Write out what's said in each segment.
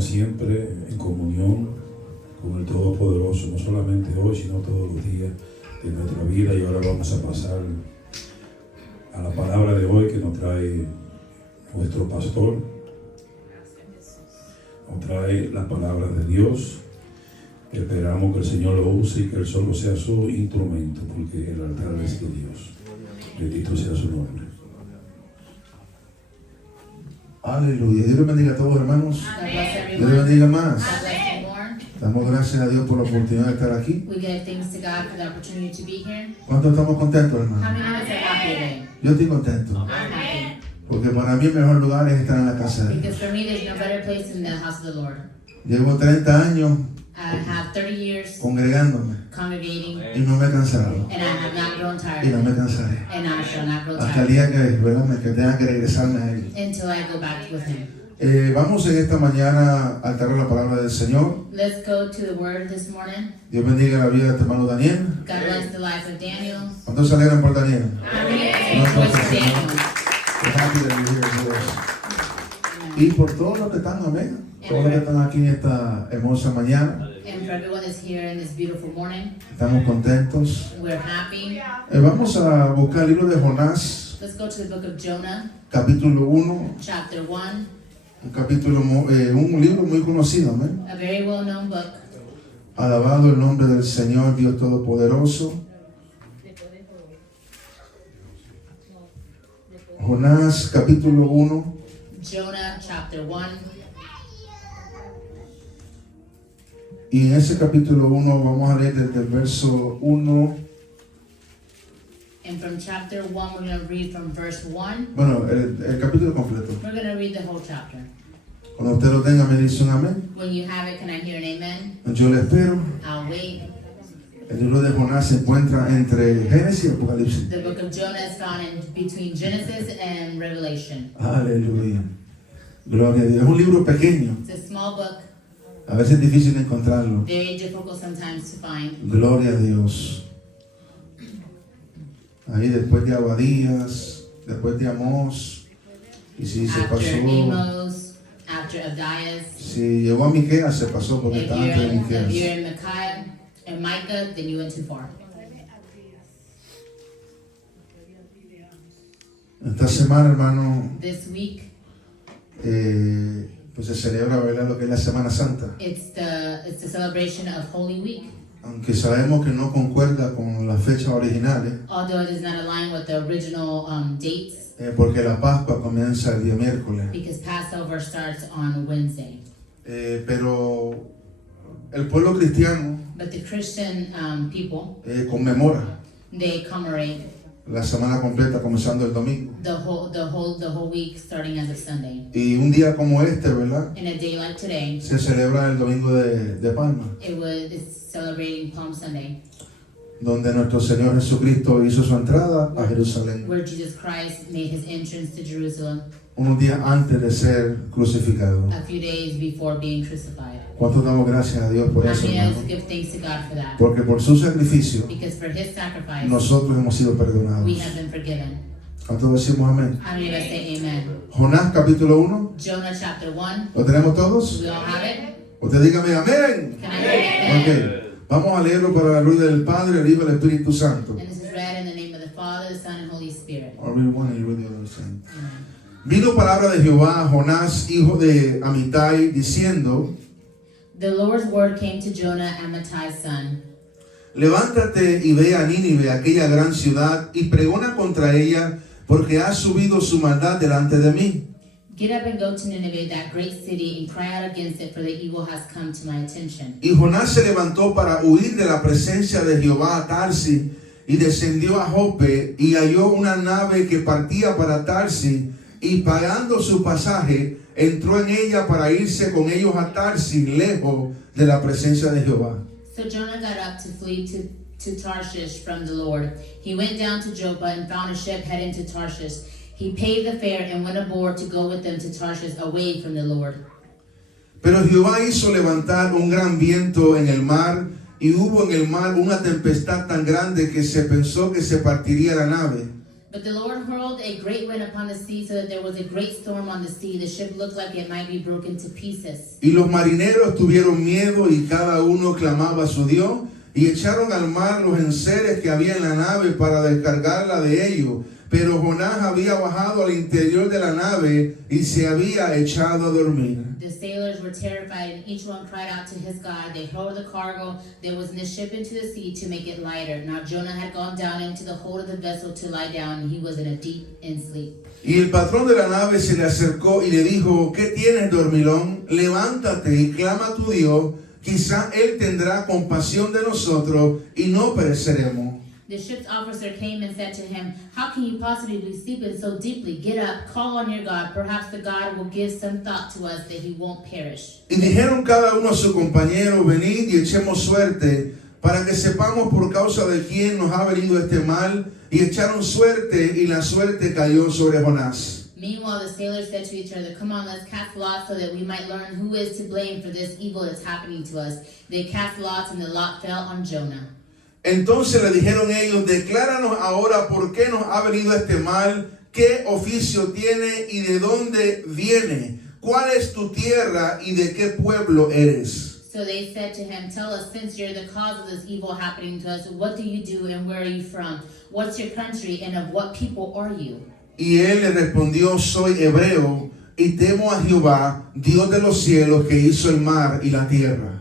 estamos siempre en comunión con el Todopoderoso, no solamente hoy, sino todos los días de nuestra vida. Y ahora vamos a pasar a la palabra de hoy que nos trae nuestro pastor. Nos trae la palabra de Dios. Esperamos que el Señor lo use y que Él solo sea su instrumento, porque el altar es de Dios. Bendito sea su nombre. Aleluya. Dios les bendiga a todos, hermanos. Dios les bendiga más. Damos gracias a Dios por la oportunidad de estar aquí. ¿Cuántos estamos contentos, hermanos? Yo estoy contento. Porque para mí el mejor lugar es estar en la casa de Dios. Llevo 30 años congregándome y no me he cansado y no me cansaré hasta el día que tenga que regresarme a Él. Vamos en esta mañana a alterar la palabra del Señor. Dios bendiga la vida de este hermano Daniel. ¿Cuántos se alegran por Daniel? Y por todos los que están, amén. Todos los que están aquí en esta hermosa mañana. Estamos contentos. Vamos a buscar el libro de Jonás. Capítulo 1. Un libro muy conocido, amén. Alabado el nombre del Señor, Dios Todopoderoso. Jonás, capítulo 1. Jonah, chapter 1. Y en ese capítulo 1 vamos a leer desde el verso 1. And from chapter 1, we're going to read from verse 1. Bueno, el capítulo completo. We're going to read the whole chapter. Cuando usted lo tenga, me dice un amén. When you have it, can I hear an amen? Yo le espero. I'll wait. El libro de Jonás se encuentra entre Génesis y Apocalipsis. The book of Jonah is found between Genesis and Revelation. Aleluya. Gloria a Dios. Es un libro pequeño. It's a small book. A veces es difícil encontrarlo. Very difficult sometimes to find. Gloria a Dios. Ahí después de Abadías, después de Amós, y si se pasó. After Amos, after Abdias. Si llegó a Miqueas, se pasó porque estaba antes de Miqueas. If you're in Micah, then you went too far. Esta semana, hermano, This week, pues se celebra, ¿verdad?, lo que es la Semana Santa. it's the celebration of Holy Week. Aunque sabemos que no concuerda con las fechas originales, Although it does not align with the original dates, porque la Pascua comienza el día miércoles. because Passover starts on Wednesday. Pero el pueblo cristiano But the Christian people, conmemora they commemorate la semana completa comenzando el domingo. the whole week starting as of Sunday. Y un día como este, ¿verdad?, In a day like today, se celebra el domingo de Palma, it's celebrating Palm Sunday, donde nuestro Señor Jesucristo hizo su entrada a Jerusalén, where Jesus Christ made his entrance to Jerusalem unos días antes de ser crucificado. a few days before being crucified. ¿Cuánto damos gracias a Dios por How eso, many of us hermano? give thanks to God for that? Porque por su sacrificio Because for his sacrifice, nosotros hemos sido perdonados. we have been forgiven. ¿Cuánto decimos amén? How many of us say amen? Jonás capítulo 1, Jonah chapter 1. ¿lo tenemos todos? We all have it? Usted dígame amén. Can I hear an amen? Ok, vamos a leerlo para la gloria del Padre, el Hijo y el Espíritu Santo. And this is read in the name of the Father, the Son, and Holy Spirit. I'll read one and you read the other side. Amen. Vino palabra de Jehová a Jonás, hijo de Amitai, diciendo: The Lord's word came to Jonah, Amittai's son. levántate y ve a Nínive, aquella gran ciudad, y pregona contra ella, porque ha subido su maldad delante de mí. Get up and go to Nineveh, that great city, and cry out against it, for the evil has come to my attention. Y Jonás se levantó para huir de la presencia de Jehová a Tarsis, y descendió a Jope, y halló una nave que partía para Tarsis, y pagando su pasaje, entró en ella para irse con ellos a Tarsis, lejos de la presencia de Jehová. So Jonah got up to flee to Tarshish from the Lord. He went down to Joppa and found a ship heading to Tarshish. He paid the fare and went aboard to go with them to Tarshish away from the Lord. Pero Jehová hizo levantar un gran viento en el mar, y hubo en el mar una tempestad tan grande que se pensó que se partiría la nave. But the Lord hurled a great wind upon the sea, so that there was a great storm on the sea. The ship looked like it might be broken to pieces. Y los marineros tuvieron miedo y cada uno clamaba a su Dios y echaron al mar los enseres que había en la nave para descargarla de ellos. Pero Jonás había bajado al interior de la nave y se había echado a dormir. The sailors were terrified, and each one cried out to his God. They hurled the cargo that was in the ship into the sea to make it lighter. Now Jonah had gone down into the hold of the vessel to lie down, and he was in a deep sleep. Y el patrón de la nave se le acercó y le dijo: ¿Qué tienes, dormilón? Levántate y clama a tu Dios. Quizá él tendrá compasión de nosotros y no pereceremos. The ship's officer came and said to him, "How can you possibly be sleeping so deeply? Get up, call on your God. Perhaps the God will give some thought to us that he won't perish." Y dijeron cada uno a su compañero: venid y echemos suerte, para que sepamos por causa de quién nos ha venido este mal. Y echaron suerte, y la suerte cayó sobre Jonás. Meanwhile, the sailors said to each other, "Come on, let's cast lots so that we might learn who is to blame for this evil that's happening to us." They cast lots, and the lot fell on Jonah. Entonces le dijeron ellos: decláranos ahora por qué nos ha venido este mal, qué oficio tiene y de dónde viene, cuál es tu tierra y de qué pueblo eres. So they said to him, "Tell us, since you're the cause of this evil happening to us, what do you do and where are you from? What's your country and of what people are you?" Y él le respondió: soy hebreo y temo a Jehová, Dios de los cielos, que hizo el mar y la tierra.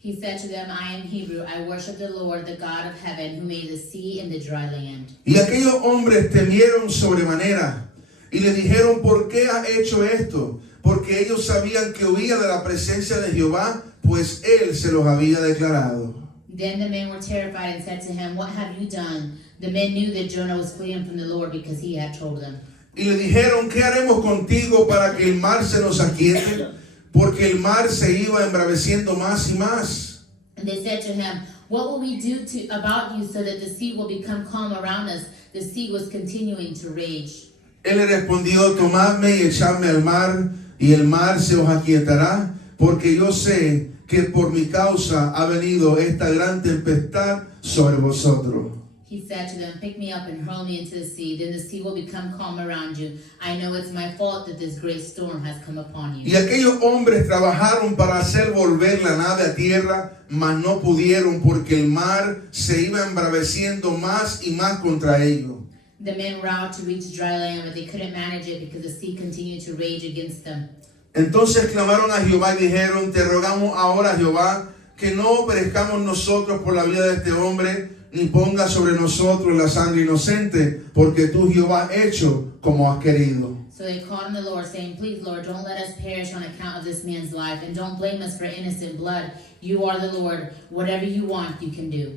He said to them, "I am Hebrew. I worship the Lord, the God of heaven, who made the sea and the dry land." Y aquellos hombres temieron sobremanera y le dijeron: ¿por qué has hecho esto? Porque ellos sabían que huía de la presencia de Jehová, pues él se los había declarado. Then the men were terrified and said to him, "What have you done?" The men knew that Jonah was fleeing from the Lord because he had told them. Y le dijeron: ¿qué haremos contigo para que el mar se nos aquiete? Porque el mar se iba embraveciendo más y más. And they said to him, "What will we do about you so that the sea will become calm around us?" The sea was continuing to rage. Él le respondió: tomadme y echadme al mar, y el mar se os aquietará, porque yo sé que por mi causa ha venido esta gran tempestad sobre vosotros. He said to them, "Pick me up and hurl me into the sea. Then the sea will become calm around you. I know it's my fault that this great storm has come upon you." Y aquellos hombres trabajaron para hacer volver la nave a tierra, mas no pudieron, porque el mar se iba embraveciendo más y más contra ellos. The men rowed to reach dry land, but they couldn't manage it because the sea continued to rage against them. Entonces clamaron a Jehová y dijeron: te rogamos ahora, Jehová, que no perezcamos nosotros por la vida de este hombre, ni ponga sobre nosotros la sangre inocente, porque tú, Jehová, has hecho como has querido. So they called on the Lord, saying, "Please, Lord, don't let us perish on account of this man's life, and don't blame us for innocent blood. You are the Lord. Whatever you want, you can do."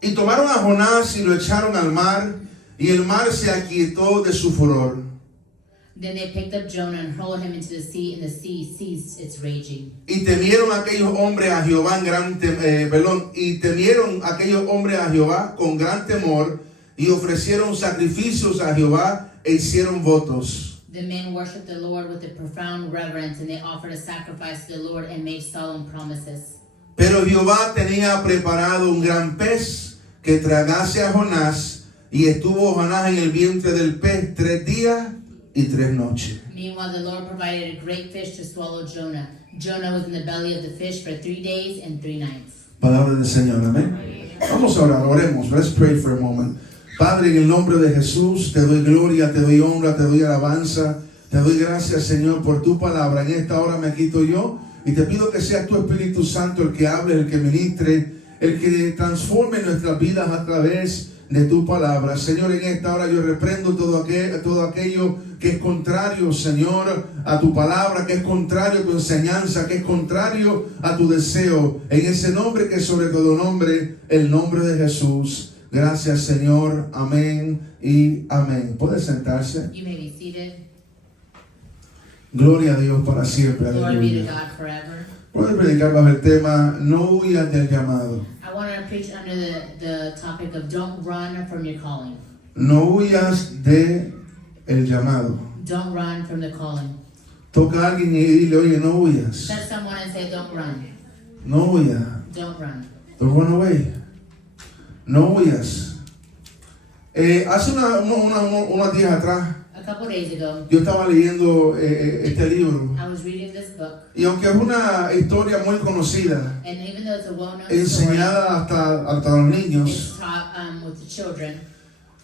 Y tomaron a Jonás y lo echaron al mar, y el mar se aquietó de su furor. Then they picked up Jonah and hurled him into the sea, and the sea ceased its raging. Y temieron aquellos hombres a Jehová y temieron aquellos hombres a Jehová con gran temor, y ofrecieron sacrificios a Jehová e hicieron votos. The men worshipped the Lord with a profound reverence, and they offered a sacrifice to the Lord and made solemn promises. Pero Jehová tenía preparado un gran pez que tragase a Jonás, y estuvo Jonás en el vientre del pez 3 días y 3 noches. Meanwhile, the Lord provided a great fish to swallow Jonah. Jonah was in the belly of the fish for 3 days and 3 nights. Palabra del Señor, amén. Vamos a orar, oremos. Let's pray for a moment. Padre, en el nombre de Jesús, te doy gloria, te doy honra, te doy alabanza, te doy gracias, Señor, por tu palabra. En esta hora me quito yo y te pido que seas tu Espíritu Santo el que hable, el que ministre, el que transforme nuestras vidas a través de tu palabra. Señor, en esta hora yo reprendo todo aquello que es contrario, Señor, a tu palabra, que es contrario a tu enseñanza, que es contrario a tu deseo. En ese nombre que es sobre todo nombre, el nombre de Jesús. Gracias, Señor. Amén y amén. ¿Puede sentarse? You may be seated. Gloria a Dios para siempre. Glory be to Aleluya. God forever. Puede predicar bajo el tema: no huyas del llamado. I want to preach under the topic of don't run from your calling. No huyas de el llamado. Don't run from the calling. Toca a alguien y dile: oye, no huyas. Touch someone and say, don't run. No huyas. Don't run. Don't run away. No huyas. Hace unos días atrás, A couple days ago, yo estaba leyendo este libro. I was reading this book, Y aunque es una historia muy conocida, and even though it's a well-known story, enseñada hasta los niños, it's taught with the children.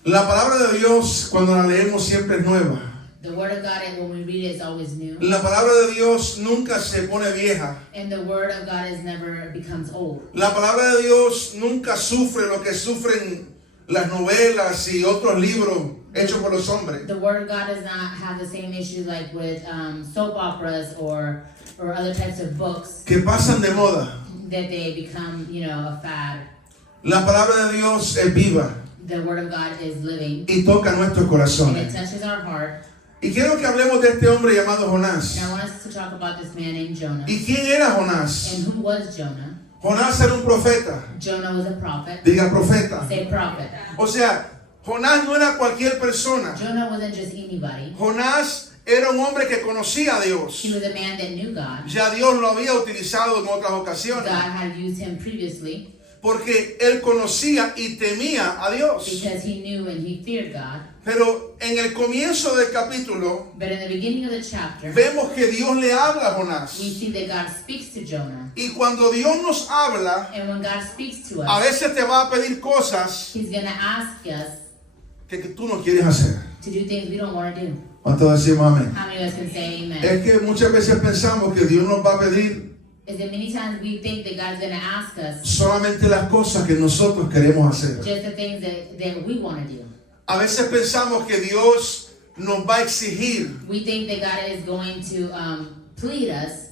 la palabra de Dios cuando la leemos siempre es nueva. The Word of God, when we read it, is always new. La palabra de Dios nunca se pone vieja. And the Word of God is never becomes old. La palabra de Dios nunca sufre lo que sufren las novelas y otros libros hechos por los hombres. The Word of God does not have the same issue like with soap operas or other types of books Que pasan de moda. that they become, a fad. La palabra de Dios es viva The Word of God is living, y toca nuestros and it corazones. touches our heart. Y quiero que hablemos de este hombre llamado Jonás. And I want us to talk about this man named Jonah. ¿Y quién era Jonás? And who was Jonah? Jonás era un profeta. Jonah was a prophet. Diga profeta. Say prophet. O sea, Jonás no era cualquier persona. Jonah wasn't just anybody. Jonás era un hombre que conocía a Dios. He was a man that knew God. Ya Dios lo había utilizado en otras God ocasiones. had used him previously Porque él conocía y temía a Dios. because he knew and he feared God. Pero en el comienzo del capítulo But in the beginning of the chapter, vemos que Dios le habla a Jonás. we see that God speaks to Jonah. Y cuando Dios nos habla, And when God speaks to a us, veces te va a pedir cosas He's going to ask us que tú no quieres hacer. to do things we don't want to do. ¿Cuántos decimos amén? How many of us can say amen? Es que muchas veces pensamos que Dios nos va a pedir Is that many times we think that God's going to ask us solamente las cosas que nosotros queremos hacer. just the things that we want to do. A veces pensamos que Dios nos va a exigir We think that God is going to plead us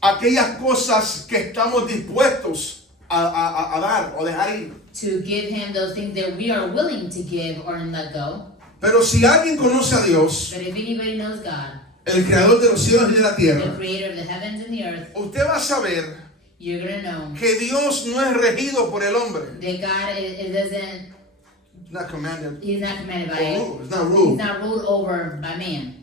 aquellas cosas que estamos dispuestos a dar o dejar ir. to give Him those things that we are willing to give or let go. Pero si alguien conoce a Dios, But if anybody knows God, el creador de los cielos y de la the tierra, creator of the heavens and the earth, usted va a saber you're going to know que Dios no es regido por el hombre. that God it doesn't, Not commanded. He's not commanded by Or it. ruled. It's not He's ruled. not ruled over by man.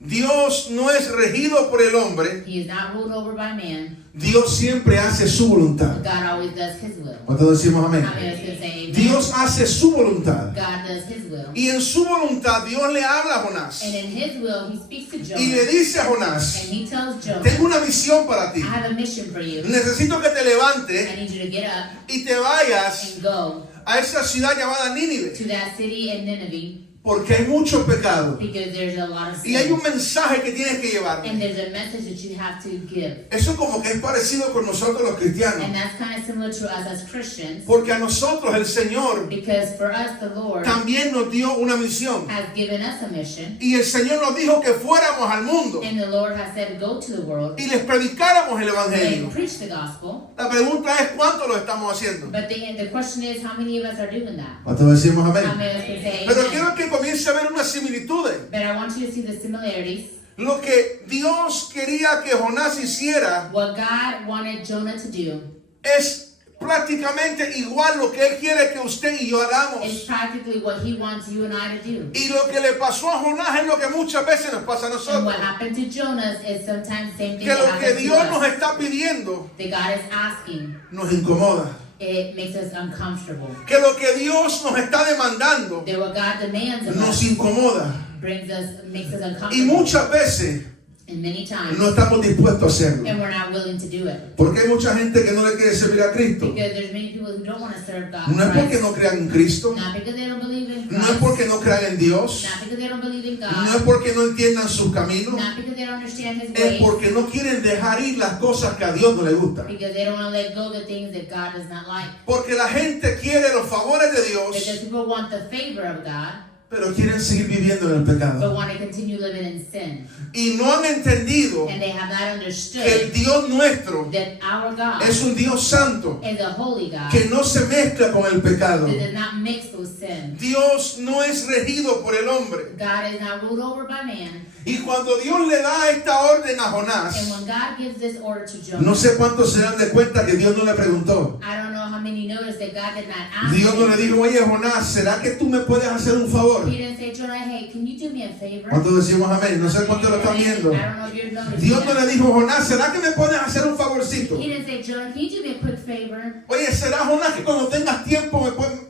Dios no es regido por el hombre. He is not ruled over by man. Dios siempre hace su voluntad. God always does His will. ¿Cuántos decimos amén? How many of us can say amen? Dios hace su voluntad. God does His will. Y en su voluntad Dios le habla a Jonás. And in His will, He speaks to Jonah. Y le dice a Jonás, And He tells Jonah, tengo una misión para ti. I have a mission for you. Necesito que te I levantes need you to get up y te vayas and go a esa ciudad llamada Nínive. to that city in Nineveh Porque hay mucho pecado. because there's a lot of Y hay un sin. mensaje que tienes que llevar. And there's a message that you have to give. Eso como que es parecido con nosotros los cristianos. And that's kind of similar to us as Christians Porque a nosotros el Señor because for us, the Lord también nos dio una misión. has given us a mission. Y el Señor nos dijo que fuéramos al mundo And the Lord has said, go to the world y les predicáramos el and Evangelio. preach the gospel. La pregunta es ¿cuánto lo estamos haciendo? But the question is, how many of us are doing that? ¿Cuántos decimos How amén? many of us can say Pero amen? quiero que comience a ver unas similitudes. But I want you to see the similarities. Lo que Dios quería que Jonás hiciera What God wanted Jonah to do es prácticamente igual lo que Él quiere que usted y yo hagamos. is practically what He wants you and I to do. Y lo que le pasó a Jonás es lo que muchas veces nos pasa a And nosotros. what happened to Jonah is sometimes the same thing Que that lo que happens to Dios nos us. está pidiendo That God is asking, nos incomoda. it makes us uncomfortable. Que lo que Dios nos está demandando That what God demands of nos us incomoda. makes us Y uncomfortable. muchas veces And many times, no estamos dispuestos a hacerlo. and we're not willing to do it. Porque hay mucha gente que no le quiere servir a Cristo. Because there's many people who don't want to serve God. No es porque Christ. no crean en Cristo. Not because they don't believe in No es Christ. porque no crean en Dios. Not because they don't believe in No es God. porque no entiendan sus caminos. Not because they don't understand His Es ways. porque no quieren dejar ir las cosas que a Dios no le gustan. Because they don't want to let go of the things that God does not like. Porque la gente quiere los favores de Because Dios, people want the favor of God, pero quieren seguir viviendo en el but pecado. want to continue living in sin. Y no han entendido And they have not que el understood Dios nuestro that our God es un Dios santo is a holy God que no se mezcla con el pecado. that does not mix with sin. Dios no es regido por el hombre. God is not ruled over by man. Y cuando Dios le da esta orden a And Jonás, when God gives this order to Jonah, no sé cuántos se dan de cuenta que Dios no le preguntó. I don't know how many noticed that God did not ask Dios no him. le dijo, oye Jonás, ¿será que tú me puedes hacer un favor? He didn't say, Jonah, hey, can you do me a favor? ¿Cuántos decimos amén? No sé cuántos lo están viendo. I don't know if you're noticing Dios no that. le dijo, Jonás, ¿será que me puedes hacer un favorcito? He didn't say, Jonah, can you do me a quick favor? Oye, ¿será Jonás que cuando tengas tiempo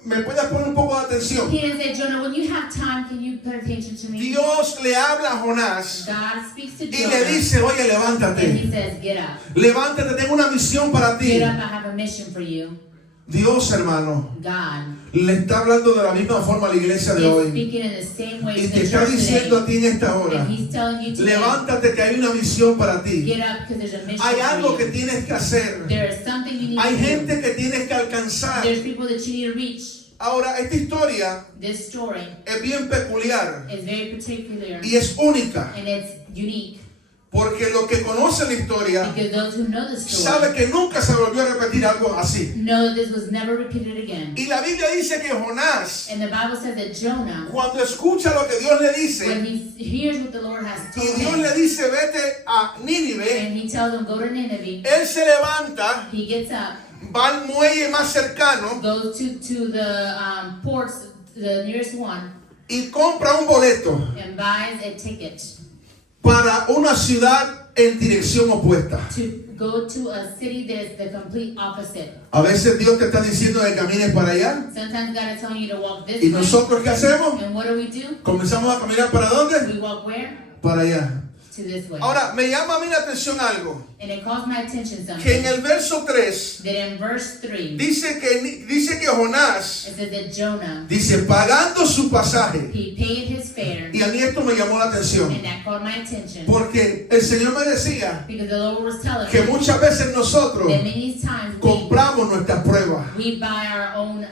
me puedas poner un poco de atención. He didn't say, Jonah, when you have time, can you pay attention to me? Dios le habla a Jonás God speaks to y Jonah. le dice, oye, And levántate. he says, get up. Levántate, tengo una misión para ti. Get up, I have a mission for you. Dios, hermano, God le está hablando de la misma forma a la iglesia de is hoy. speaking in the same way Y to te the está church diciendo a today. ti en esta hora, And he's telling you today, levántate que hay una misión para ti. get up because there's a mission Hay for algo que you. tienes que hacer. There is something you need Hay to do. gente que tienes que alcanzar. There's people that you need to reach. Ahora, esta historia This story es bien peculiar is very particular y es única. and it's unique Porque los que conocen la historia because those who know the story saben que nunca se volvió a repetir algo así. know that this was never repeated again. Y la Biblia dice que Jonás, And the Bible says that Jonah, cuando escucha lo que Dios le when dice, he hears what the Lord has y told Dios him, le dice, vete a Nínive, and he tells him, go to Nineveh, él se levanta, he gets up, va al muelle más cercano goes to the ports, the nearest one, y compra un boleto and buys a ticket para una ciudad en dirección opuesta. to go to a city that is the complete opposite. A veces Dios te está diciendo que camines para allá. Sometimes God is telling you to walk this ¿Y way. nosotros qué hacemos? And what do? Comenzamos a caminar ¿para dónde? We walk where? Para allá. To this way. Ahora, me llama a mí la atención algo. And it calls my attention Que en something. el verso 3 That in verse 3, dice que Jonás it says that Jonah, dice pagando su pasaje. he paid his fare. Y a mí esto me llamó la atención. And that called my attention. Porque el Señor me decía Because the Lord was telling que me muchas veces nosotros that many times compramos nuestras pruebas. we buy our own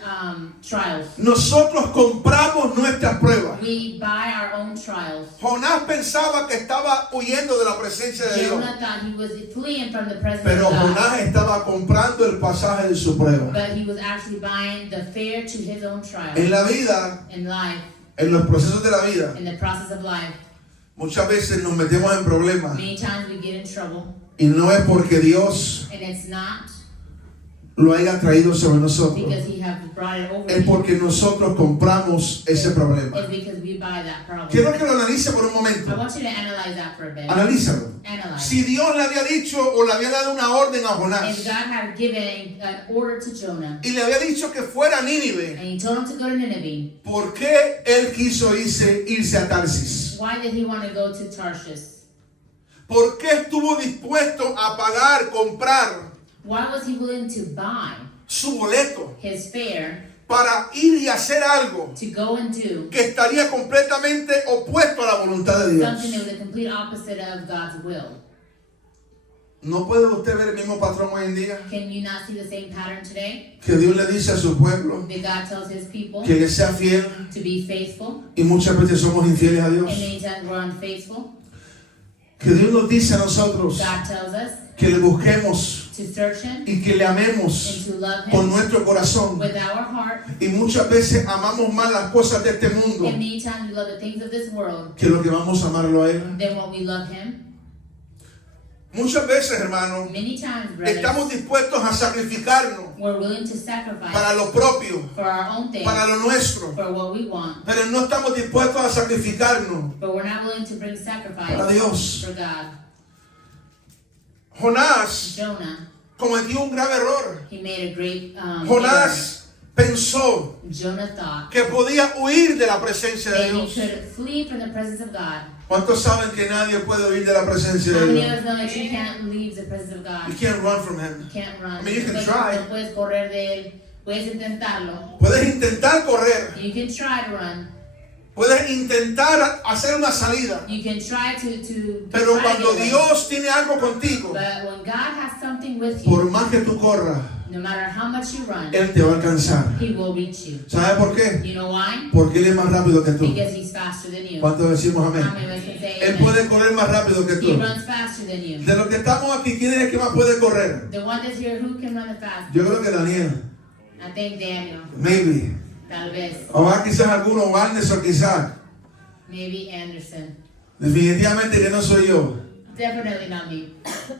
trials. Nosotros compramos nuestras pruebas. We buy our own trials. Jonás pensaba que estaba huyendo de la presencia de Dios. Jonah thought he was fleeing from the presence Pero of God. Jonás estaba comprando el pasaje de su prueba. But he was actually buying the fare to his own trial. En la vida, In life, en los procesos de la vida, in the process of life, muchas veces nos metemos en problemas. many times we get in trouble. Y no es porque Dios And it's not lo haya traído sobre nosotros. because he have brought it over Es porque nosotros compramos ese problema. It's because we buy that problem. Quiero que lo analice por un I momento. want you to analyze that for a bit. Analízalo. Analyze. Si Dios le había dicho o le había dado una orden a If Jonás God had given an order to Jonah y le había dicho que fuera a Nínive, and he told him to go to Nineveh, ¿por qué él quiso irse a Tarsis? why did he want to go to Tarshish? ¿Por qué estuvo dispuesto a pagar, comprar Why was he willing to buy su boleto his fare para ir y hacer algo to go and do que estaría completamente opuesto a la voluntad de Dios? something that was the complete opposite of God's will? ¿No puede usted ver el mismo patrón hoy en día? Can you not see the same pattern today? Que Dios le dice a su pueblo That God tells his people que le sea fiel to be faithful, y muchas veces somos infieles a Dios. and many times we're unfaithful. Que Dios nos dice a nosotros God tells us que le busquemos to search him y que le amemos and to love con him nuestro corazón. with our heart. Y muchas veces amamos más las cosas de este And mundo many times we love the things of this world que lo que vamos a amarlo a Él. than what we love him. Muchas veces, hermano, Many times, brothers, estamos dispuestos a sacrificarnos we're willing to sacrifice para lo propio, for our own things, para lo nuestro, for what we want, pero no estamos dispuestos a sacrificarnos but we're not willing to bring sacrifice para Dios. for God. Jonás Jonah, cometió un grave error. he made a great Jonás pensó error. Jonah thought que podía huir de la presencia de that he Dios. could flee from the presence of God. ¿Cuántos saben que nadie puede huir de la presencia How de many Dios? of us know that you can't leave the presence of God? You can't run from Him. You can't run. I mean, you can No try. puedes correr de él. Puedes intentarlo. Puedes intentar correr, You can try to run. puedes intentar hacer una salida, You can try to pero try to cuando get away. Dios tiene algo contigo, But when God has something with por you, más que tú corras, no matter how much you run, Él te va a alcanzar. He will reach you. ¿Sabes por qué? You know why? Porque Él es más rápido que tú. Because He's faster than you. ¿Cuántos decimos How amén? many of us can say Él amen? puede correr más rápido que He tú. runs faster than you. De los que estamos aquí, ¿quién es el que más puede correr? The one that's here, who can run the fastest? Yo creo que Daniel, I think Daniel. maybe. Tal vez. O va quizás alguno, Barnes o quizás. Maybe Anderson. Definitivamente que no soy yo. Definitely not me.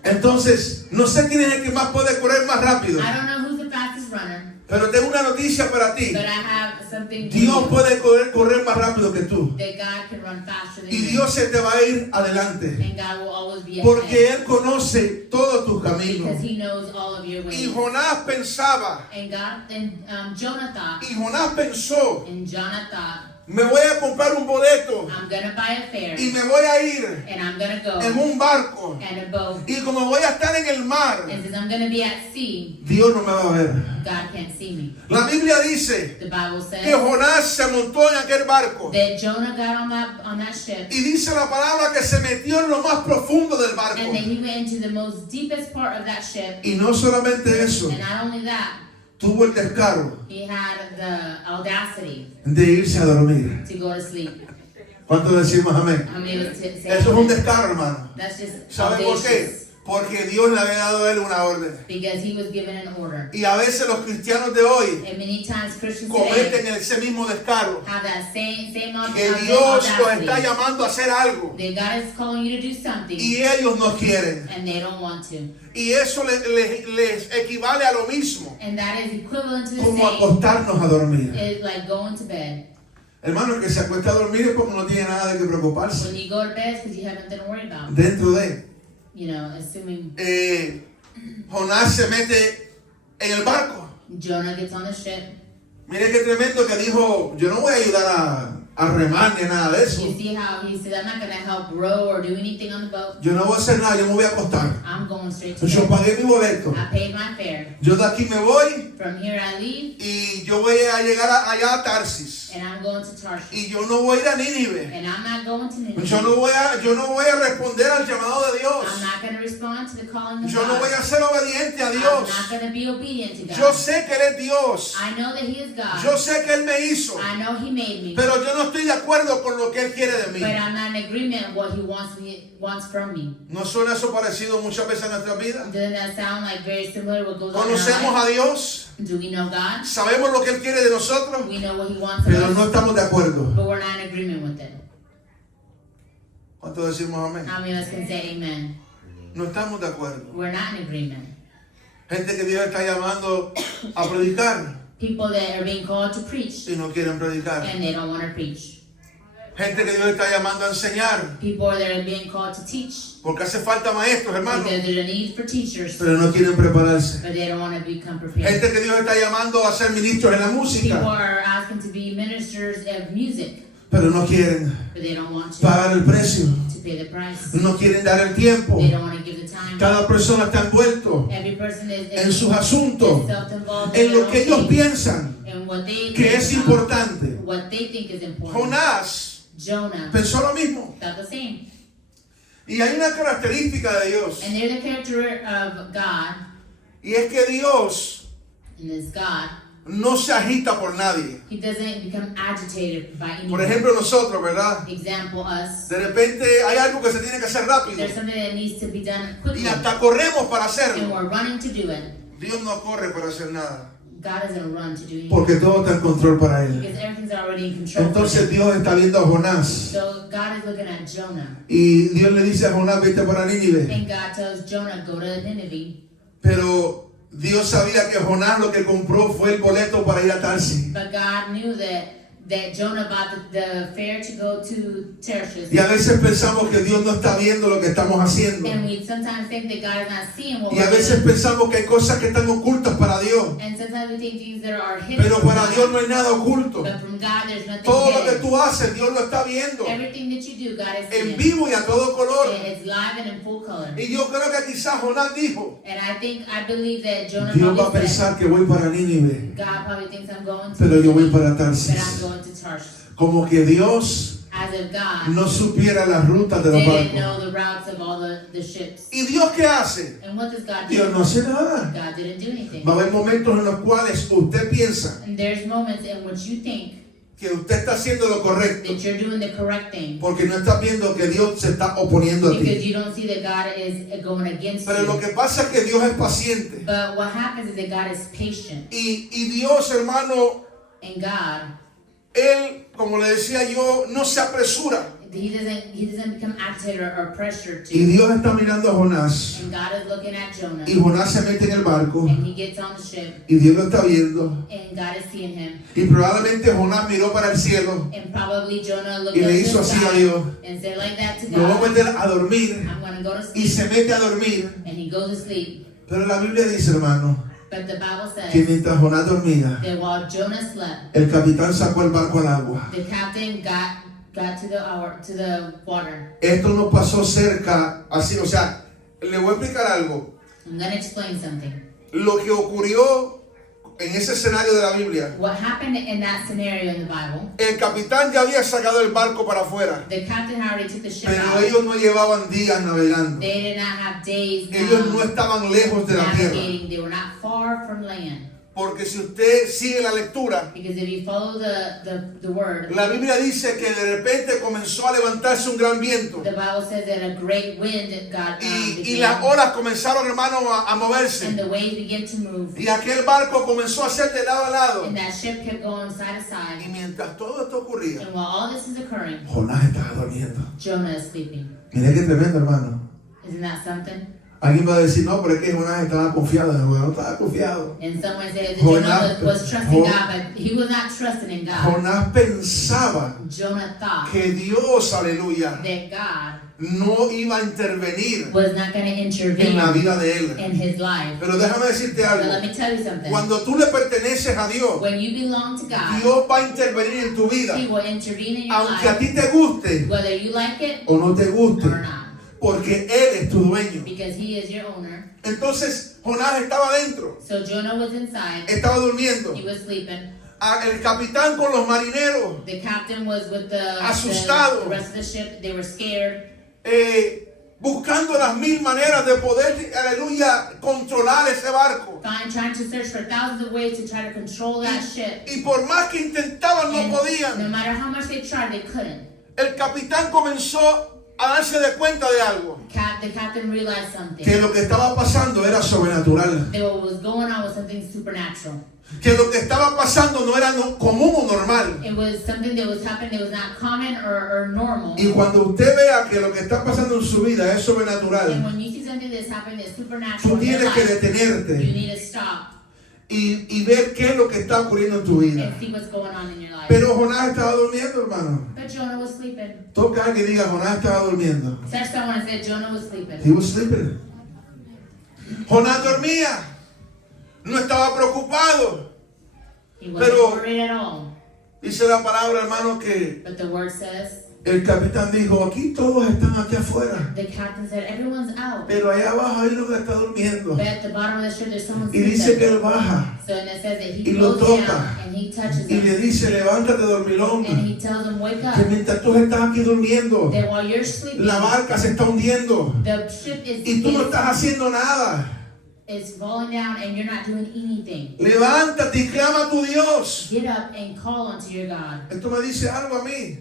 Entonces, no sé quién es el que más puede correr más rápido. I don't know who's the fastest runner. Pero tengo una noticia para ti. But I have something for Dios you, puede correr más rápido que tú. that God can run faster than Y you. Dios se te va a ir adelante. And God will always be Porque ahead. Él conoce todos tus caminos. Because He knows all of your Y ways. Jonás pensaba, And Jonah thought, y Jonás pensó, and Jonah thought, me voy a comprar un boleto I'm gonna buy a fare, y me voy a ir and I'm gonna go en un barco. and a boat. Y como voy a estar en el mar, And since I'm gonna be at sea, Dios no me va a ver. God can't see me. La Biblia dice The Bible que says Jonás se montó en aquel barco. that Jonah got on that ship, Y dice la palabra que se metió en lo más profundo del barco. and then he went into the most deepest part of that ship. Y no solamente eso, And not only that, tuvo el descaro he had the audacity de irse a dormir. to go to sleep. ¿Cuántos decimos amén? How many of us say Eso es un amen? descaro, hermano. That's just ¿Sabe por qué? audacious. Porque Dios le había dado a él una orden. Because he was given an order. Y a veces los cristianos de hoy And many times Christians cometen today ese mismo descaro. have that same Que Dios los audacity. está llamando a hacer algo. That God is calling you to do something, Y ellos no quieren. and they don't want to. Y eso les equivale a lo mismo. And that is equivalent to the Como same. acostarnos a dormir. It's like going to bed. Hermano, el que se acuesta a dormir es porque no tiene nada de que preocuparse. When you go to bed, it's because you have nothing to worry about. Dentro de You know, assuming Jonás se mete en el barco. Jonah gets on the ship. Mire qué tremendo que dijo, yo no voy a ayudar a remar ni nada de eso. You see how he said, I'm not going to help row or do anything on the boat. Yo no voy a hacer nada, yo me voy a acostar. I'm going straight to Yo bed. pagué mi boleto. I paid my fare. Yo de aquí me voy From here I leave, y yo voy a llegar allá a Tarsis. and I'm going to Tarshish. Y yo no voy a ir a Nínive. And I'm not going to Nineveh. Yo no voy a responder al llamado de I'm Dios. not going to respond to the calling of Yo no God. voy a ser obediente a I'm Dios. not going to be obedient to God. Yo sé que Él es Dios. I know that He is God. Yo sé que Él me hizo. I know He made me. Pero yo no estoy de acuerdo con lo que Él quiere de mí. But I'm not in agreement with what He wants from me. ¿No suena eso parecido muchas veces en nuestra vida? Doesn't that sound like very similar to what goes on in our Conocemos life? a Dios. Do we know God? Sabemos lo que Él quiere de nosotros. We know what He wants of Pero no us, estamos de acuerdo. but we're not in agreement with it. ¿Cuántos decimos amén? How many of us can say amen? No estamos de acuerdo. We're not in agreement. Gente que Dios está llamando a predicar People that are being called to preach, y no quieren predicar. and they don't want to preach. Gente que Dios está llamando a enseñar. People that are being called to teach, Porque hace falta maestros, hermanos. because there's a need for teachers, Pero no quieren prepararse. but they don't want to become prepared. Gente que Dios está llamando a ser ministros en la People música. are asking to be ministers of music, Pero no quieren but they don't want to pagar el precio. pay the price. No quieren dar el tiempo. They don't want to give the time. Cada persona está envuelto Every person is en sus asuntos, is self-involved en in lo their que own ellos thing, piensan and what they que think, es importante. what they think is important. Jonás Jonah pensó lo mismo. thought the same. Y hay una característica de Dios. And there's a character of God, Y es que Dios and this God, no se agita por nadie. He doesn't become agitated by anyone. Por ejemplo, nosotros, ¿verdad? Example, us. De repente hay algo que se tiene que hacer rápido. There's something that needs to be done quickly, Y hasta corremos para and hacerlo. we're running to do it. Dios no corre para hacer nada. God doesn't run to do anything, Porque todo está en control para Él. because everything's already in control. Entonces Dios está viendo a Jonás. So God is looking at Jonah, Y Dios le dice a Jonás, vete para Nínive. and God tells Jonah, go to Nineveh. Pero Dios sabía que Jonás lo que compró fue el boleto para ir a Tarsis. But God knew that Jonah bought the fare to go to Tarshish. Y a veces pensamos que Dios no está viendo lo que estamos haciendo. And we sometimes think that God is not seeing what Y a we're veces doing. pensamos que hay cosas que están ocultas para Dios. And sometimes we think things that are hidden. Pero from para God. Dios no hay nada oculto. But from God, there's nothing Todo lo que hidden. tú haces, Dios lo está viendo. Everything that you do, God is En seeing. vivo y a todo color. And it's live and in full color. Y yo creo que quizás Jonás dijo, And I believe that Jonah Dios va a probably said, pensar que voy para Nínive, God probably thinks I'm going to, pero yo voy para but I'm Tarsis. going to Tarshish. Como que Dios As if God no supiera las rutas de los didn't barcos. know the routes of all the ships. ¿Y Dios qué hace? And what does God Dios do? no hace nada. God didn't do anything. Va a haber momentos en los cuales usted piensa And there's moments in which you think que usted está haciendo lo correcto, that you're doing the correct thing, porque no está viendo que Dios se está oponiendo a because ti. you don't see that God is going against Pero lo you. que pasa es que Dios es paciente. But what happens is that God is patient. Y Dios, hermano, And God, Él, como le decía yo, no se apresura. He doesn't become agitated or pressured Y to. Dios está mirando a Jonás. And God is looking at Jonah. Y Jonás se mete en el barco. And he gets on the ship. Y Dios lo está viendo. And God is seeing him. Y probablemente Jonás miró para el cielo. And probably Jonah looked Y up le to hizo the así a sky Dios. and said like that to Me voy a God. meter a dormir. I'm going to go to Y sleep. se mete a dormir. And he goes to sleep. Pero la Biblia dice, hermano, But the Bible que says mientras Jonás dormía, that while Jonah slept, el capitán sacó el barco al agua. the captain got to the water. Esto no pasó cerca, así, o sea, le voy a explicar algo. I'm going to explain something. Lo que ocurrió en ese escenario de la Biblia, What happened in that scenario in the Bible, el capitán ya había sacado el barco para afuera, the captain already took the ship pero out. ellos no llevaban días navegando. They did not have days Ellos no estaban lejos de la tierra. navigating. They were not far from land. Porque si usted sigue la lectura, Because if you follow the word, la Biblia dice que de repente comenzó a levantarse un gran viento. the Bible says that a great wind got Y began, las olas comenzaron, hermano, a moverse. and the waves began to move. Y aquel barco comenzó a hacer de lado a lado. And that ship kept going side to Y side. mientras todo esto ocurría, And while all this is occurring, Jonás estaba durmiendo. Jonah is sleeping. Mire qué tremendo, hermano. Isn't that something? Alguien va a decir, no, pero es que Jonás estaba confiado. No estaba confiado. And someone said that Jonah- Jonah was trusting Jon- God, but he was not trusting in God. Jonás pensaba Jonah thought que Dios, aleluya, that God no iba a intervenir was not going to en la intervene vida de él. in his life. Pero déjame decirte But let algo. me tell you something. Cuando tú le perteneces a Dios, When you belong to God, Dios va a intervenir en tu vida. He will intervene in your Aunque a life, ti te guste whether you like it o no te guste. or not, Porque Él es tu dueño. because He is your owner. Entonces Jonás estaba dentro, So Jonah was inside. estaba durmiendo. He was sleeping. El capitán con los marineros, The captain was with Asustado. the rest of the ship. They were scared, buscando las mil maneras de poder, aleluya, controlar ese barco. trying to search for thousands of ways to try to control that ship. Y por más que intentaban, no And no podían. matter how much they tried, they couldn't. El capitán comenzó a darse de cuenta de algo. The captain realized something. Que lo que estaba pasando era sobrenatural. That what was going on was something supernatural. Que lo que estaba pasando no era común o normal. It was something that was happening that was not common or normal. Y cuando usted vea que lo que está pasando en su vida es And sobrenatural, when you see something that's happening that's tú supernatural in your tienes que life, you detenerte need to stop y ver qué es lo que está ocurriendo en tu vida. and see what's going on in your life. Pero Jonás estaba durmiendo, hermano. But Jonah was sleeping. Toca a alguien que diga, Jonás estaba durmiendo. Touch someone and said Jonah was He sleeping. was sleeping. Jonás dormía. No estaba preocupado. He wasn't Pero- worried at all. Dice la palabra, hermano, que But the word says, el capitán dijo, aquí todos están aquí afuera. the captain said, everyone's out. Pero allá abajo hay uno que está durmiendo. But at the bottom of the ship, there's someone Y dice que sleeping. él baja. So and it says that he Y lo goes toca. down and he touches Y le him. dice, levántate dormilón. And he tells him, wake Que up. mientras tú estás aquí durmiendo, That while you're sleeping, la barca se está hundiendo. the ship Y tú no estás haciendo nada. is falling down and you're not doing anything. Levántate y clama a tu Dios. Get up and call unto your God. Esto me dice algo a mí.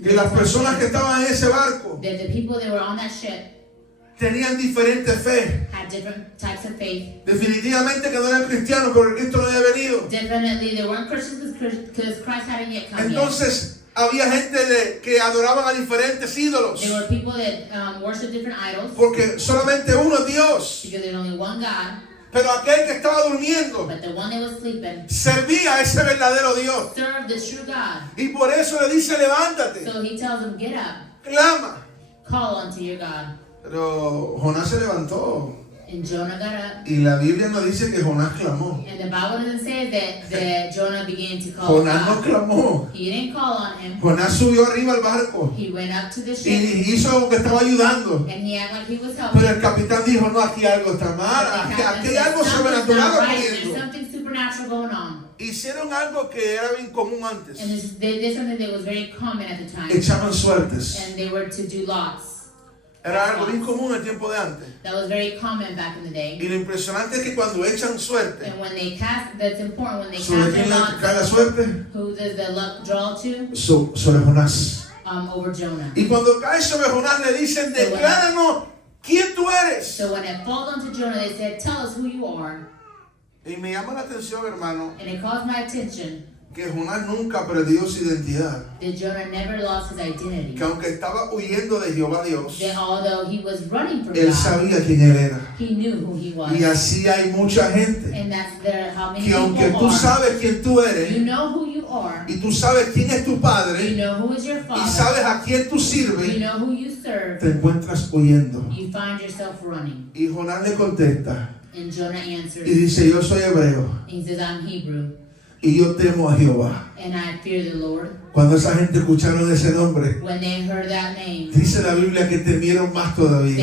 Que las personas que estaban en ese barco That the people that were on that ship tenían diferente fe. had different types of faith. Definitivamente que no eran cristianos porque Cristo no había venido. Definitely, they weren't Christians because Christ hadn't yet come yet. Entonces había gente que adoraban a diferentes ídolos. There were people that worship different idols Porque solamente uno es Dios. because there's only one God. Pero aquel que estaba durmiendo But the one that was sleeping servía a ese verdadero Dios. served the true God. Y por eso le dice, levántate, So he tells them, get up, clama. call unto your God. Pero Jonás se levantó. And Jonah got up. Y la Biblia nos dice que Jonás clamó. And the Bible doesn't say that Jonah began to call Jonás no God. clamó. He didn't call on him. Jonás subió arriba al barco He went up to the y ship hizo como que estaba ayudando. and he acted like he was helping. Pero el capitán dijo, no, aquí algo está mal. But the Aquí captain hay said, algo "Something's sobrenatural not right. There's ocurriendo. something supernatural going on." Hicieron algo que era bien común antes. And they did something that was very common at the time. Echaban suertes. And they were to do lots. Era algo bien común en el tiempo de antes. That was very common back in the day. Y lo impresionante es que cuando echan suerte, And when they cast, that's important, when they ¿sobre cast their quién le lots, cae la suerte? who does the luck draw to? Sobre Jonás. Over Jonah. Y cuando cae sobre Jonás le dicen, decláranos quién tú eres. So when it falls onto Jonah, they said, tell us who you are. Y me llama la atención, hermano, And it caused my attention que Jonás nunca perdió su identidad. that Jonah never lost his identity. Que aunque estaba huyendo de Jehová Dios, That although he was running from él God, sabía quién él era. he knew who he was. Y así hay mucha gente And that's there how many que aunque people tú are. sabes quién tú You eres know who you are. y tú sabes quién es tu You padre know who is your y father. sabes a quién tú You sirves, know who you serve. te encuentras huyendo. You find yourself running. Y Jonás le contesta And Jonah answers. y dice, yo soy hebreo He says, I'm Hebrew. y yo temo a Jehová. And I fear the Lord. Cuando esa gente escucharon ese nombre, When they heard that name, dice la Biblia que temieron más todavía.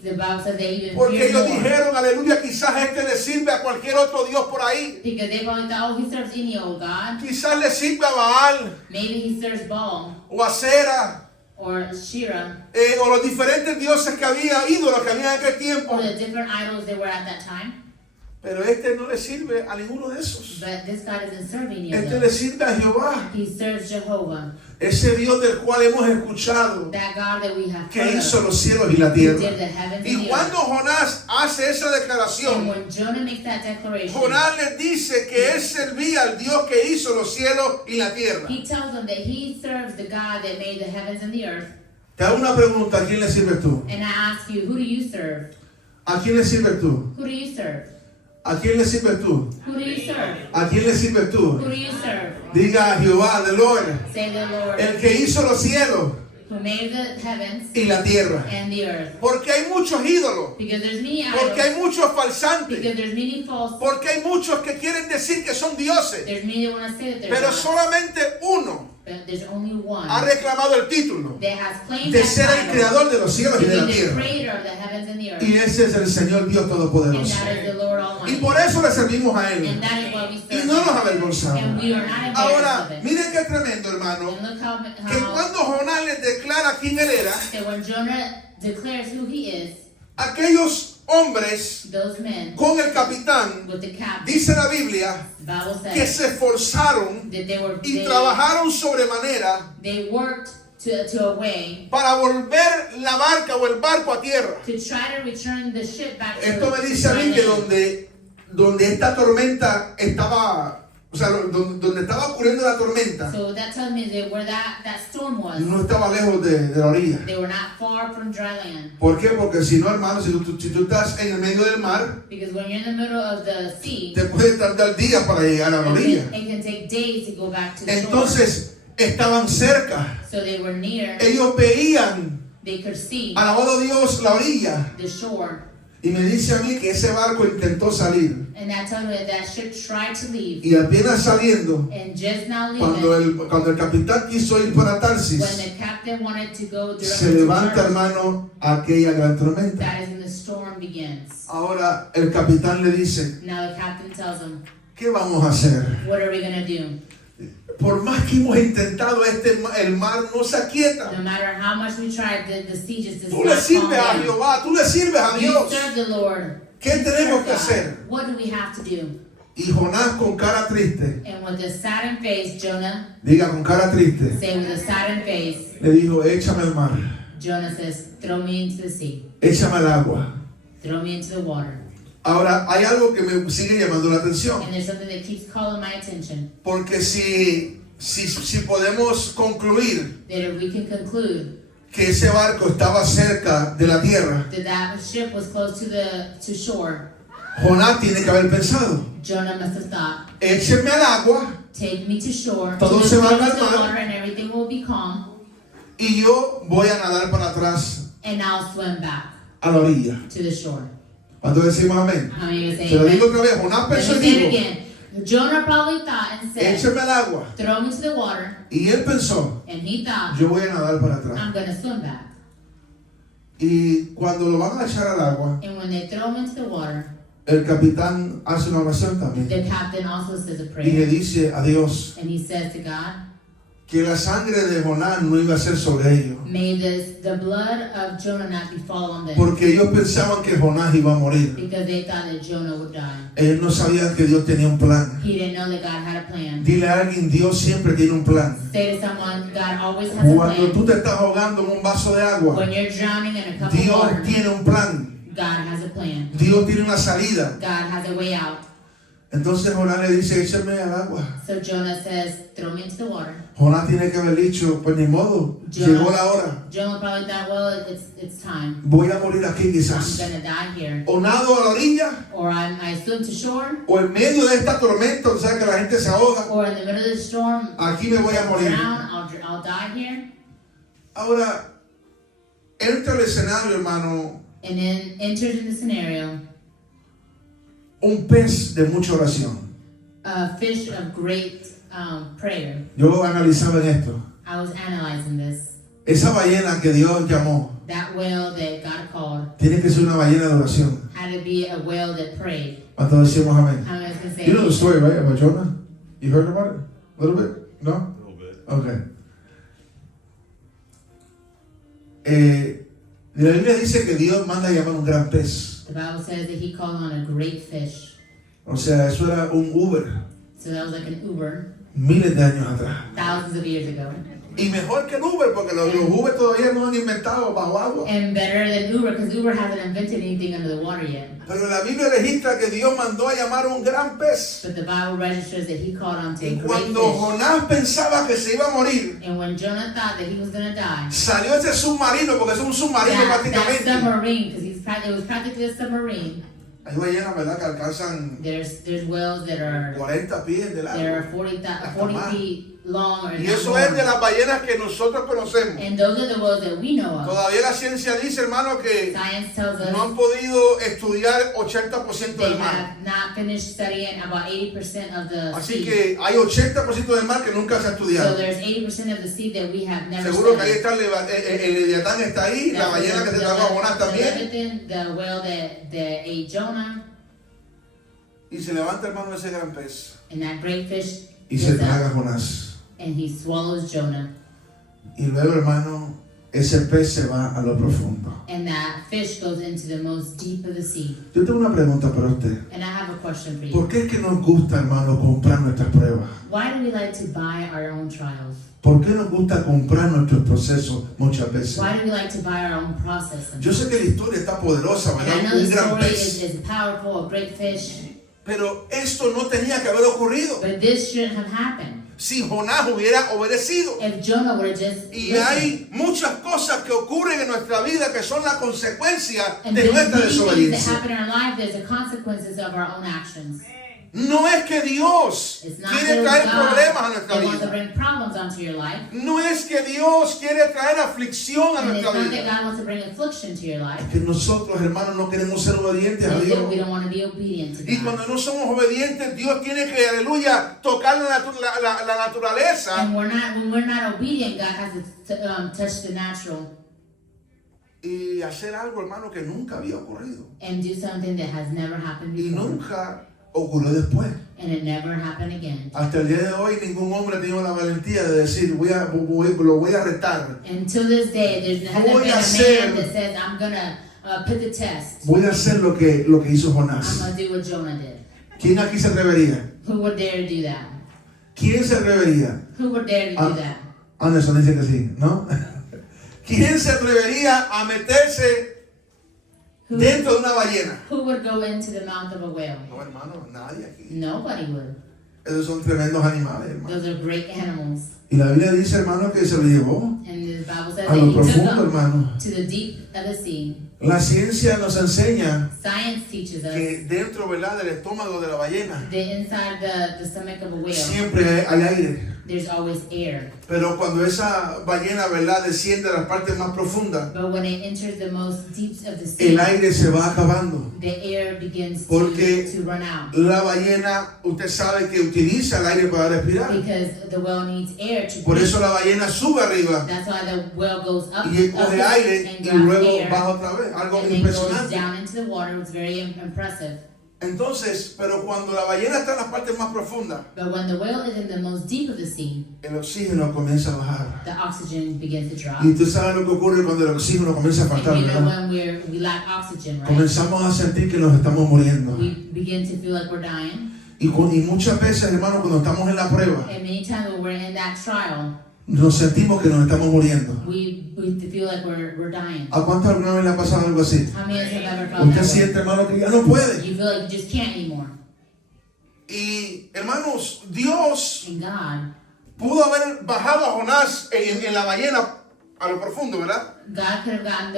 the Bible says they even Porque feared ellos more. dijeron, aleluya, quizás este le sirve a cualquier otro Dios por ahí. Because they probably thought, oh, he serves any old God. Quizás le sirve a Baal Maybe he serves Baal o a Sera or Shira o los diferentes dioses que había, ídolos que había en aquel tiempo. or the different idols there were at that time. Pero este no le sirve a ninguno de esos. But this God isn't serving any of Este them. le sirve a Jehová, He serves Jehovah, ese Dios del cual hemos escuchado, that God that we have que heard hizo of, los cielos y la who tierra. did the heavens Y and the cuando earth. Jonás hace esa And declaración, when Jonah makes that declaration, Jonás les dice que él servía al Dios que hizo los cielos y la tierra. he tells them that he serves the God that made the heavens and the earth. Te hago una pregunta, ¿a quién le sirves tú? And I ask you, who do you serve? ¿A quién le sirves tú? Who do you serve? ¿A quién le sirves tú? Who do you serve? ¿A quién le sirves tú? Who do you serve? Diga a Jehová, the Lord, Say the Lord, el que hizo los cielos who made the heavens y la tierra. and the earth. Porque hay muchos ídolos, Because there's many porque hay idols. muchos falsantes, Because there's many false. porque hay muchos que quieren decir que son dioses, There's many that want to say that they're pero gods. solamente uno But there's only one ha reclamado el título that has claimed de that ser el title creador de los cielos to y de la be the tierra. creator of the heavens and the earth. Y ese es el Señor Dios And Todopoderoso. that is the Lord Y Almighty. por eso le servimos a And Él. that is what we Y serve. no nos And avergonzamos. we are not embarrassed Ahora, of it. miren qué tremendo, hermano, And look how que cuando Jonás les declara quién él era, that when Jonah declares who he is, aquellos hombres those men con el capitán, with the captain, dice la Biblia, the Bible que says se esforzaron that y trabajaron sobremanera they worked to a way para volver la barca o el barco a tierra. to try to return the ship back to Esto me dice a mí que donde esta tormenta estaba, o sea, donde estaba ocurriendo la tormenta, So that tells me that where that storm was, no estaba lejos de la orilla. they were not far from dry land. ¿Por qué? Porque si no, hermano, si tú estás en el medio del mar, Because when you're in the middle of the sea, te puede tardar días para llegar a la orilla. it can take days to go back to the shore. Entonces, estaban cerca. So they were near, Ellos veían, they could see alabado Dios, la orilla. the shore. Y me dice a mí que ese barco intentó salir. And that tells me that ship tried to leave. Y apenas saliendo, And just now cuando leaving, el capitán quiso ir para when Tarsis, the captain wanted to go se directly to levanta, Tarsus, hermano, aquella gran tormenta. that is when the storm begins. Ahora el capitán le dice, Now the captain tells him, ¿qué vamos a hacer? what are we going to do? Por más que hemos intentado, el mar no se aquieta. No matter how much we tried, the sea just does Tú le not calm sirves a down. Jehová, tú le sirves a You Dios. serve the Lord. ¿Qué tenemos Serve que God. hacer? What do we have to do? Y Jonás con cara triste, And with a saddened face, Jonah, diga con cara triste, say with a saddened face, le dijo, échame al mar, Jonah says, throw me into the sea. échame al agua. Throw me into the water. Ahora, hay algo que me sigue llamando la atención. And there's something that keeps calling my attention. Porque si podemos concluir That if we can conclude que ese barco estaba cerca de la tierra, that ship was close to shore, Jonás tiene que haber pensado, Jonah must have thought, échenme al agua take me to shore, Todo to se va a the calmar. water, and everything will be calm, y yo voy a nadar para atrás and I'll swim back a la orilla. to the shore. Cuando decimos amén. How many of you say Se lo digo amen? otra vez, Jonás Let me pensó y say it dijo, again. Jonah probably thought and said, échenme al agua. throw me to the water, Y él pensó, and he thought, yo voy a nadar para atrás. I'm going to swim back. Y cuando lo van a echar al agua, And when they throw him into the water, el capitán hace una oración también. the captain also says a Y le prayer. dice a Dios And he says to God, que la sangre de Jonás no iba a ser sobre ellos. may the blood of Jonah not befall on them. Porque ellos pensaban que Jonás iba a morir. Because they thought that Jonah would die. Ellos no sabían que Dios tenía un plan. He didn't know that God had a plan. Dile a alguien, Dios siempre tiene un plan. Say to someone, God always has a Cuando tú plan. te estás ahogando en un vaso de agua, When you're drowning in a cup of Dios water, tiene un plan. God has a plan. Dios tiene una salida. God has a way out. Entonces Jonás le dice, échame al agua. So Jonah says, throw me into the water. Jonás tiene que haber dicho, pues ni modo, llegó la hora. Jonah probably thought, well, it's time. Voy a morir aquí I'm quizás. gonna die here. O nado a la orilla, Or I swim to shore, o en medio de esta tormenta, o sea que la gente se ahoga. or in the middle of the storm, Aquí me voy a I'll morir. drown, I'll die here. Ahora, entra el escenario, hermano, And then enters in the scenario, un pez de mucha oración. a fish of great prayer. Yo analizaba en esto. I was analyzing this. Esa ballena que Dios llamó, That whale that God called tiene que ser una ballena de oración. had to be a whale that prayed. ¿Cuántos decimos amén? I was gonna say, You know the story, right, about Jonah? You heard about it? A little bit? No? A little bit. Okay. La Biblia dice que Dios manda a llamar un gran pez. the Bible says that he called on a great fish. O sea, eso era un Uber So that was like an Uber miles de años atrás. thousands of years ago. Y mejor que el Uber, porque los Uber todavía no han inventado bajo agua. And better than Uber, because Uber hasn't invented anything under the water yet. Pero la Biblia registra que Dios mandó a llamar un gran pez. But the Bible registers that he called on to a Y great cuando fish. Jonás pensaba que se iba a morir, And when Jonah thought that he was going to die, salió ese submarino, porque es un submarino that prácticamente. submarine, because it was practically a submarine. Hay ballenas, ¿verdad?, que alcanzan There's whales that are 40 pies de that largo. are 40 feet long or Y not eso more. es de las ballenas que nosotros conocemos. And those are the whales that we know of. Todavía la ciencia dice, hermano, que Science tells us no han podido estudiar 80% they del mar. have not finished studying about 80% of the Así sea. que hay 80% del mar que nunca se ha So estudiado. there's 80% of the sea that we have never Seguro que ahí studied. está el Leviatán está ahí, la ballena que se tragó a Jonás también. The whale that ate Jonah, Y se levanta, hermano, ese gran pez and that great fish y se gets traga a up, Jonás. and he swallows Jonah. Y luego, hermano, ese pez se va a lo profundo. And that fish goes into the most deep of the sea. Yo tengo una pregunta para usted. And I have a question for ¿Por you. qué es que nos gusta, hermano, comprar nuestras pruebas? Why do we like to buy our own trials? ¿Por qué nos gusta comprar nuestros procesos muchas veces? Why do we like to buy our own process? Yo sé que la historia está poderosa, And I ¿verdad? know Un the gran story pez. is powerful, a great fish, Pero esto no tenía que haber ocurrido but this shouldn't have happened. si Jonás hubiera obedecido. If Jonah would have just Y listened. hay muchas cosas que ocurren en nuestra vida que son la consecuencia And de there's nuestra many things that desobediencia. happen in our life, there's the consequences of our own actions. No es que Dios It's not quiere that traer problemas a God nuestra that wants to vida. bring problems onto your life. No es que Dios quiere traer aflicción a And it's nuestra not that vida. God wants to bring affliction to your life. Es que nosotros, hermanos, no queremos ser obedientes a It's that we Dios. don't want to be obedient to Y God. cuando no somos obedientes, Dios tiene que, aleluya, tocar la naturaleza And when we're not obedient, God has to touch the natural y hacer algo, hermano, que nunca había ocurrido. and do something that has never happened Y before. nunca ocurrió después. And it never happened again. Hasta el día de hoy ningún hombre ha tenido la valentía de decir, lo voy a retar. Until this day, there hasn't Voy been a a hacer- man that says, I'm going to put the test. Voy a hacer lo que hizo I'm Jonás. going to do what Jonah did. ¿Quién aquí se atrevería? Who would dare to do that? ¿Quién se atrevería? Who would dare to do that? Anderson dice que sí, ¿no? ¿Quién se atrevería a meterse Who, dentro de una ballena? who would go into the mouth of a whale? No, hermano, nadie aquí. Nobody would. Esos son tremendos animales, hermano. Those are great animals. Y la Biblia dice, hermano, que se lo llevó And the Bible says a that lo he took profundo, them hermano. to the deep of the sea. La ciencia nos enseña Science teaches us que dentro, ¿verdad?, del estómago de la ballena that inside the stomach of a whale, siempre hay aire. there's always air. Pero cuando esa ballena, ¿verdad?, desciende a las partes más profundas, But when it enters the most deeps of the sea, el aire se va acabando. the air begins Porque to run out. la ballena, usted sabe que utiliza el aire para respirar. Because the whale needs air to Por breathe. eso la ballena sube arriba That's why the whale goes up, y up coge aire and y grabs luego air, baja otra vez. Algo and then goes impresionante. down into the water. It's very impressive. Entonces, pero cuando la ballena está en las partes más profundas, But when the whale is in the most deep of the sea, el oxígeno comienza a bajar. the oxygen begins to drop. Y usted sabe lo que ocurre cuando el oxígeno comienza a faltar, And you know ¿verdad? when we lack oxygen, right? Comenzamos a sentir que nos estamos muriendo. We begin to feel like we're dying. Y muchas veces, hermano, cuando estamos en la prueba, And many times when we're in that trial, nos sentimos que nos estamos muriendo. we feel like we're dying. ¿A cuántas alguna vez le ha pasado algo así? How many of us have ever felt Usted that siente, hermano, que ya no way? puede. You feel like you just can't anymore. Y hermanos, Dios And God, pudo haber bajado a Jonás en la ballena a lo profundo, ¿verdad? God could have gotten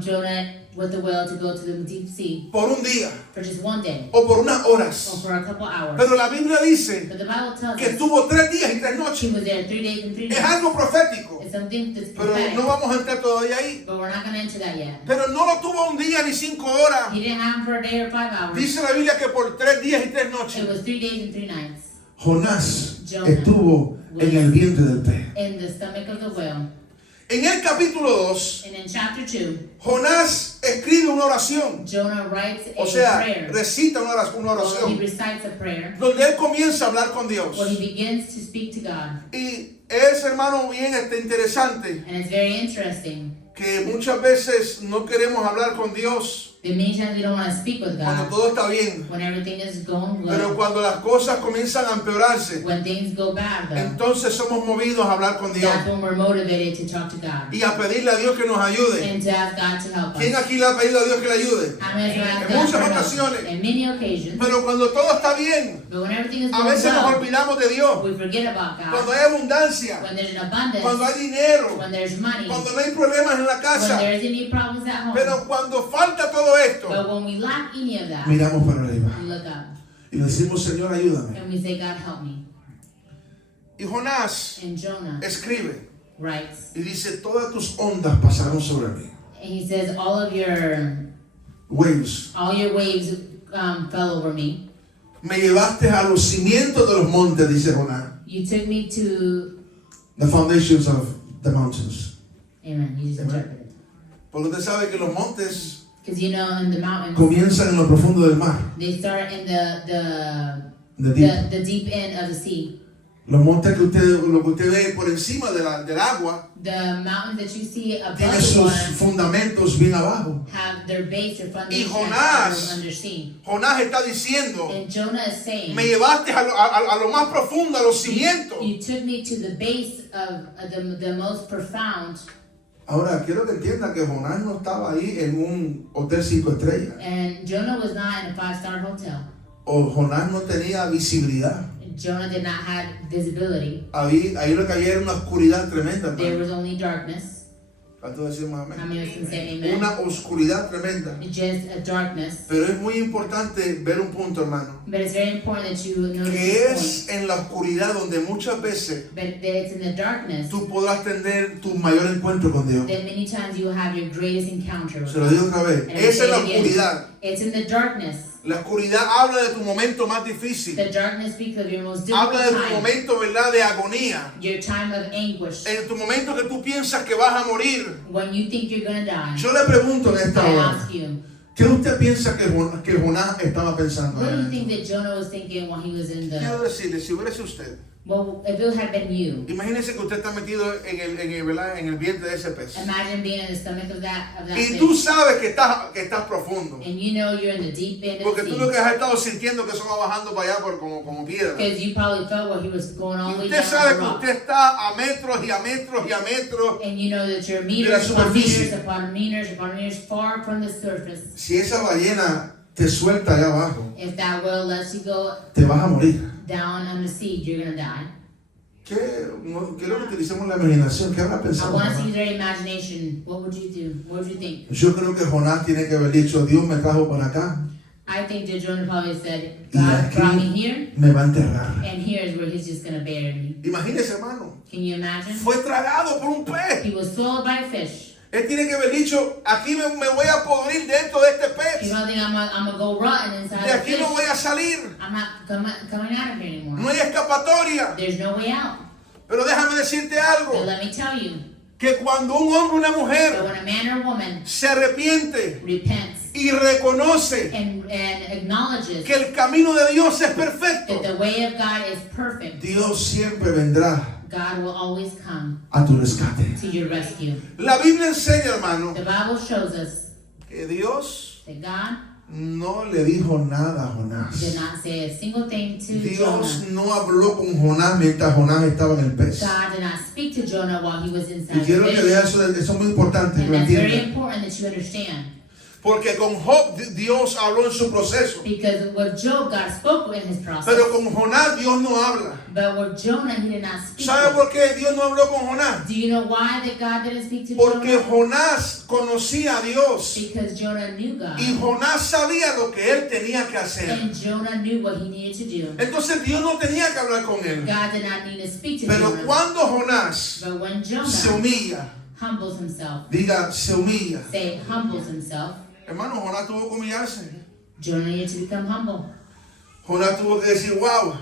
the Jonah with the whale to go to the deep sea Por un día for just one day o por unas or horas. for a couple hours. Pero la Biblia dice But the Bible tells que us estuvo 3 días y 3 he noches. was there 3 days and 3 Es nights. algo profético. It's something that's Pero prophetic, no vamos a entrar todavía ahí. but we're not going to enter that yet. Pero no lo tuvo un día ni 5 horas. He didn't have him for a day or 5 hours. Dice la Biblia que por 3 días y 3 It noches was 3 days and 3 nights Jonás Jonah estuvo en el vientre del pez. in the stomach of the whale. En el capítulo 2, And in chapter 2, Jonás escribe una oración. Jonah writes a O sea, prayer. recita una Well, he oración recites a prayer donde él comienza a hablar con Dios. where he begins to speak to God. Y es, hermano, bien interesante And it's very interesting que muchas veces no queremos hablar con Dios that many times we don't want to speak with cuando God todo está bien. when everything is going Pero good. cuando las cosas comienzan a empeorarse, When things go bad, though, entonces somos movidos a hablar con Dios that's when we're motivated to talk to God y a pedirle a Dios que nos ayude. and to ask God to help ¿Quién us. aquí le ha pedido a Dios que le ayude? How many of us En have muchas done for ocasiones. help? In many occasions. Pero cuando todo está bien, But when everything is a going veces nos well, olvidamos de Dios. we forget about Cuando God. hay abundancia, When there's an abundance, cuando hay dinero, when there's money, cuando no hay problemas en la when casa. there's any problems at home. Pero cuando falta todo esto, But when we lack any of that, miramos para arriba we look up y decimos, Señor, ayúdame. and we say, God, help me. Y Jonás And Jonah escribe writes, y dice, todas tus ondas pasaron sobre mí. and he says, all your Waves. waves fell over me. Me llevaste a los cimientos de los montes, dice Jonás. You took me to, The foundations of the mountains. amen, you just Amen. interpreted. Porque usted sabe que los montes Because you know, in the mountains, comienzan en lo profundo del mar. they start in The deep. the deep end of the sea. Los montes lo que usted ve por encima del agua, The mountains that you see above tiene the sus water fundamentos bien abajo. have their base or foundation Jonás- under sea. Jonás está diciendo, And Jonah is saying, me llevaste a lo más profundo, a los cimientos. you took me to the base of the most profound. Ahora, quiero que entiendan que Jonás no estaba ahí en un hotel 5 estrellas. And Jonah was not in a 5-star hotel. O Jonás no tenía visibilidad. Jonah did not have visibility. Ahí lo que había era una oscuridad tremenda, There hermano. was only darkness. ¿Cuánto decimos How amén? many of us can say amen? Una oscuridad tremenda. Just a darkness. Pero es muy importante ver un punto, hermano. But it's very important that you notice Que this es en la oscuridad donde muchas veces point. But that it's in the darkness tú podrás tener tu mayor encuentro con Dios. that many times you will have your greatest encounter with Se lo God. digo otra vez. And Es en la say it again. oscuridad. It's in the darkness. La oscuridad habla de tu momento más difícil. The darkness speaks of your most Habla de difficult tu time. momento, ¿verdad? De agonía. Your time of anguish. En tu momento que tú piensas que vas a morir. When you think you're going to die. Yo le pregunto en esta I hora. ask you, ¿Qué usted piensa que Jonás estaba pensando? what do you think that Jonah was thinking while he was in Quiero the... decirle, si hubiera sido usted, Well, if it had been you, imagínese que usted está metido ¿verdad? En el vientre de ese pez. imagine being in the stomach of that Y tú fish. sabes que estás profundo. And you know you're in the deep end of Porque the tú lo que sea. has estado sintiendo que eso va bajando para allá como piedra. Because you probably felt where he was going all the way Usted down sabe the que rock. usted está a metros y a metros y a metros. And you know that your la meters upon superficie. meters upon meters upon meters far from the surface. Si esa ballena te suelta allá abajo, If that whale lets you go te vas a morir. down on the sea, you're going to die. Quiero que utilicemos la imaginación. ¿Qué habrá I pensado want to Jonás? see their imagination. What would you do? What would you think? Yo creo que Jonás tiene que haber dicho, Dios me trajo para acá I think that Jonah probably said, y God aquí brought me here, me va a enterrar. and here's where he's just going to bury me. Imagínese, hermano. Can you imagine? Fue tragado por un pez. He was swallowed by a fish. Él tiene que haber dicho, aquí me voy a podrir dentro de este You pez. don't think I'm gonna go rotten inside De the aquí fish? no voy a salir. I'm not coming out of here anymore. No hay escapatoria. There's no way out. Pero déjame decirte But algo. let me tell you, Que cuando un hombre o una that mujer when a man or woman se arrepiente repents y reconoce and acknowledges que el camino de Dios es that perfecto, the way of God is perfect, Dios siempre vendrá God will always come a tu rescate. to your rescue. La Biblia enseña, hermano, The Bible shows us que Dios that God no le dijo nada a did Jonás. not say a single thing to Dios Jonah. no habló con Jonás mientras Jonás estaba en el pez. God did not speak to Jonah while he was Y inside quiero the que fish. vea eso es muy importante, que And lo that's very entienda. important that you understand. Porque con Job Dios habló en su proceso. Because with Job, God spoke in his process. Pero con Jonás Dios no habla. But with Jonah, he did not speak. ¿Sabe por qué Dios no habló con Jonás? Do you know why that God didn't speak to Porque Jonah? Jonás conocía a Dios. Because Jonah knew God. Y Jonás sabía lo que él tenía que hacer. And Jonah knew what he needed to do. Entonces Dios no tenía que hablar con él. God did not need to speak to Pero Jonah. cuando Jonás But when se Jonah humilla, humbles himself, diga, se humilla. say humbles himself, Hermano, Jonás tuvo que humillarse. Jonah needed to become humble. Jonás tuvo que decir, wow,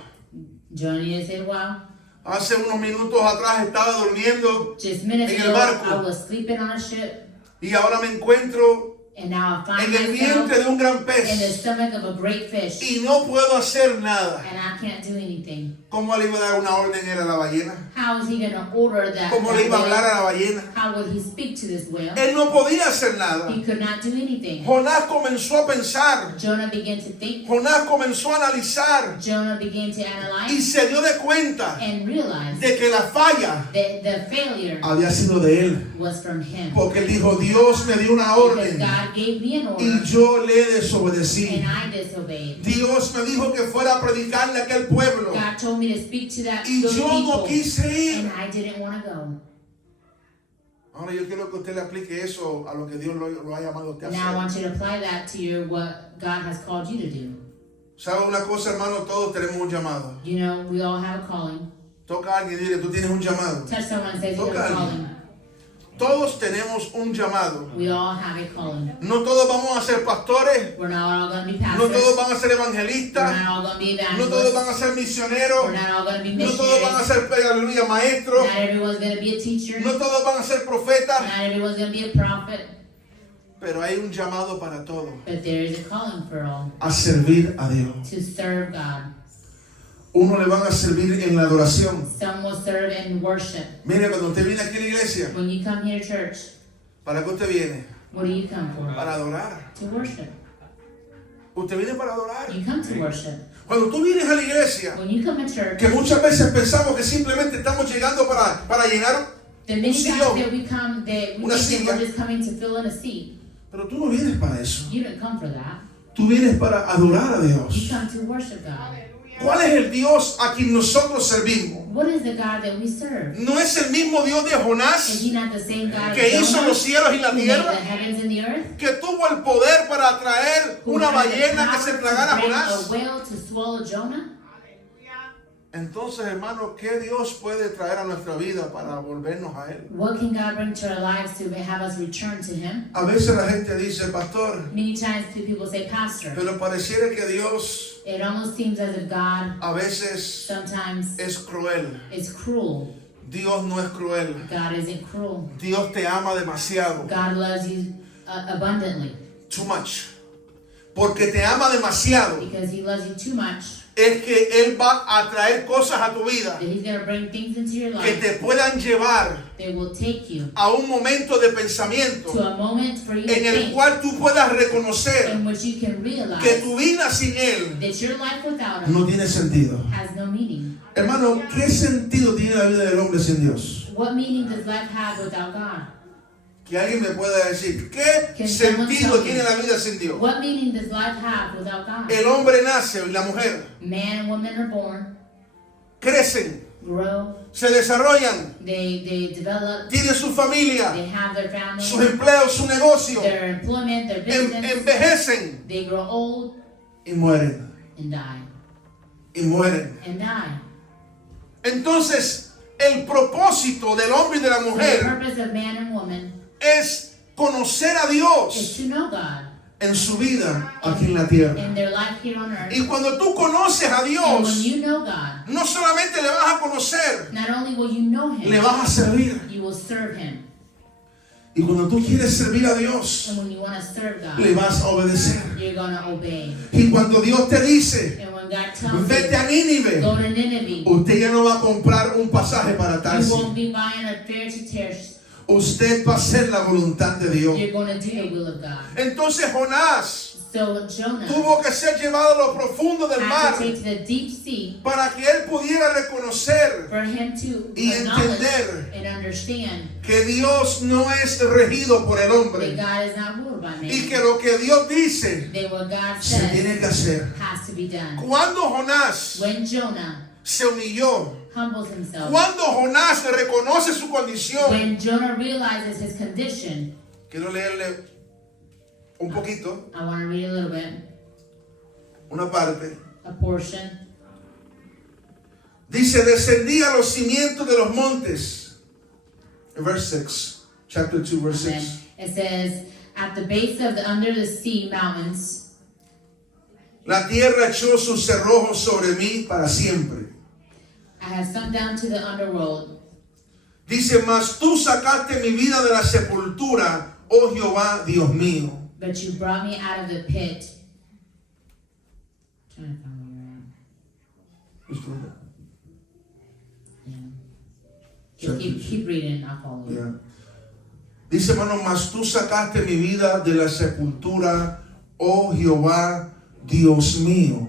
Jonah needed to say, wow, hace unos minutos atrás estaba durmiendo just minutes En el ago barco. I was sleeping on a ship, y ahora me encuentro and now I find en el myself vientre de un gran in the pez stomach of a great fish, y no puedo hacer nada. and I can't do anything. ¿Cómo le iba a dar una orden él a la ballena? How is he going to order that? ¿Cómo le iba a that hablar whale? a la ballena? How would he speak to this whale? Él no podía hacer nada. He could not do anything. Jonás comenzó a pensar. Jonah began to think. Jonás comenzó a analizar Jonah began to y analyze se dio de cuenta and realize de que la falla that the failure había sido de él. was from him. Porque él dijo, Dios me dio una Because orden God gave me an order y yo le desobedecí. and I disobeyed. Dios me dijo que fuera a predicarle a aquel pueblo God told me to speak to that y those yo no people, quise ir. and I didn't want to go. Ahora yo quiero que usted le aplique eso a lo que Dios lo ha llamado a usted a Now I hacer. want you to apply that to your what God has called you to do. ¿Sabe una cosa, hermano? Todos tenemos un llamado. You know, we all have a calling. Toca a alguien y dile, tú tienes un llamado. Touch someone and say, you have Toca a a calling. alguien. Todos tenemos un llamado. We all have a calling. No todos vamos a ser pastores. We're not all going to be No pastors. todos van a ser We're evangelistas. not all going to be No todos van a evangelists. ser misioneros. We're not all going to be No todos van a missionaries. ser, aleluya, maestros. Not everyone's going to be a teacher. No todos van a ser profetas. Not everyone's going to be a prophet. Pero hay un llamado para todos. But there is a calling for all A servir a Dios. to serve God. Uno le van a servir en la adoración. Some will serve in worship. Mire, cuando usted viene aquí a la iglesia, When you come here to church, ¿para qué usted viene? what do you come for? Para adorar. To worship. Usted viene para adorar. You come to worship. Cuando tú vienes a la iglesia, When you come to church, que muchas veces pensamos que simplemente estamos llegando para llenar, the many sillón, times that we come, that we una think that silla. we're just coming to fill in a seat. pero tú no vienes para eso. You didn't come for that. Tú vienes para adorar a You Dios. come to worship God. ¿Cuál es el Dios a quien nosotros servimos? What is the God that we serve? ¿No es el mismo Dios de Is Jonás he not the same God que hizo Jonah, los cielos y la who made the tierra? heavens and the earth? Que tuvo el poder para atraer Who una had the ballena que power se to tragara a bring Jonás. a whale to swallow Jonah? Entonces, hermano, ¿qué Dios puede traer a nuestra vida para volvernos a Él? What can God bring to our lives to have us return to Him? A veces la gente dice, pastor, Many times people say, Pastor, pero pareciera que Dios it almost seems as if God a veces sometimes es cruel. is cruel. Dios no es cruel. God isn't cruel. Dios te ama demasiado. God loves you abundantly Too much. Porque te ama demasiado. because He loves you too much Es que Él va a traer cosas a tu vida that He's going to bring things into your que life te puedan llevar that will take you a un momento de to pensamiento a moment for you to en el think, cual tú puedas reconocer in which you can realize que tu vida sin Él that your life without Him no tiene sentido. has no meaning. Hermano, ¿qué sentido tiene la vida del hombre sin Dios? What meaning does life have without God? Que alguien me pueda decir, ¿qué Can someone sentido tell me? tiene la vida sin Dios? What meaning does life have without God? El hombre nace y la mujer Man and woman are born, crecen, grow, se desarrollan, they develop, tienen su familia, they have their family, sus empleos, su negocio, their employment, their business, envejecen they grow old y mueren, and die, y mueren. and die. Entonces, el propósito del hombre y de la So the mujer purpose of man and woman es conocer a is Dios to know God en su vida aquí en la tierra. in their life here on earth. Y cuando tú conoces a And when Dios, you know God, no solamente le vas a conocer, not only will you know Him, le vas a servir. you will serve Him. Y cuando tú quieres servir a Dios, And when you want to serve God, le vas a obedecer. you're going to obey. Y cuando Dios te dice, And when God tells vete a you, Nínive, go to Nineveh, usted ya no va a comprar un pasaje para you Tarsis. won't be buying a fare to Tarshish. Usted va a hacer la voluntad de Dios. You're going to do the will of God. Entonces Jonás So Jonah tuvo que ser llevado a lo profundo del had mar to take to the deep sea para que él pudiera reconocer for him to y acknowledge entender and understand que Dios no es regido por el that hombre God is not ruled by y man. que lo que Dios dice That what God se tiene says que hacer. has to be done. Cuando Jonás When Jonah se humilló, humbles himself, cuando Jonás reconoce su condición, when Jonah realizes his condition, quiero leerle un poquito, I want to read a little bit, una parte. a portion. Dice, descendí a los cimientos de los montes. Verse 6, chapter 2, verse Amen. 6. It says, at the base of the under the sea mountains, La tierra echó sus cerrojos sobre mí para siempre. I have sunk down to the underworld. Dice, mas tú sacaste mi vida de la sepultura, oh Jehová, Dios mío. But you brought me out of the pit. Trying to find where you're at. Yeah. Just keep reading, I'll follow you. Yeah. Dice, hermano, mas tú sacaste mi vida de la sepultura, oh Jehová, Dios mío.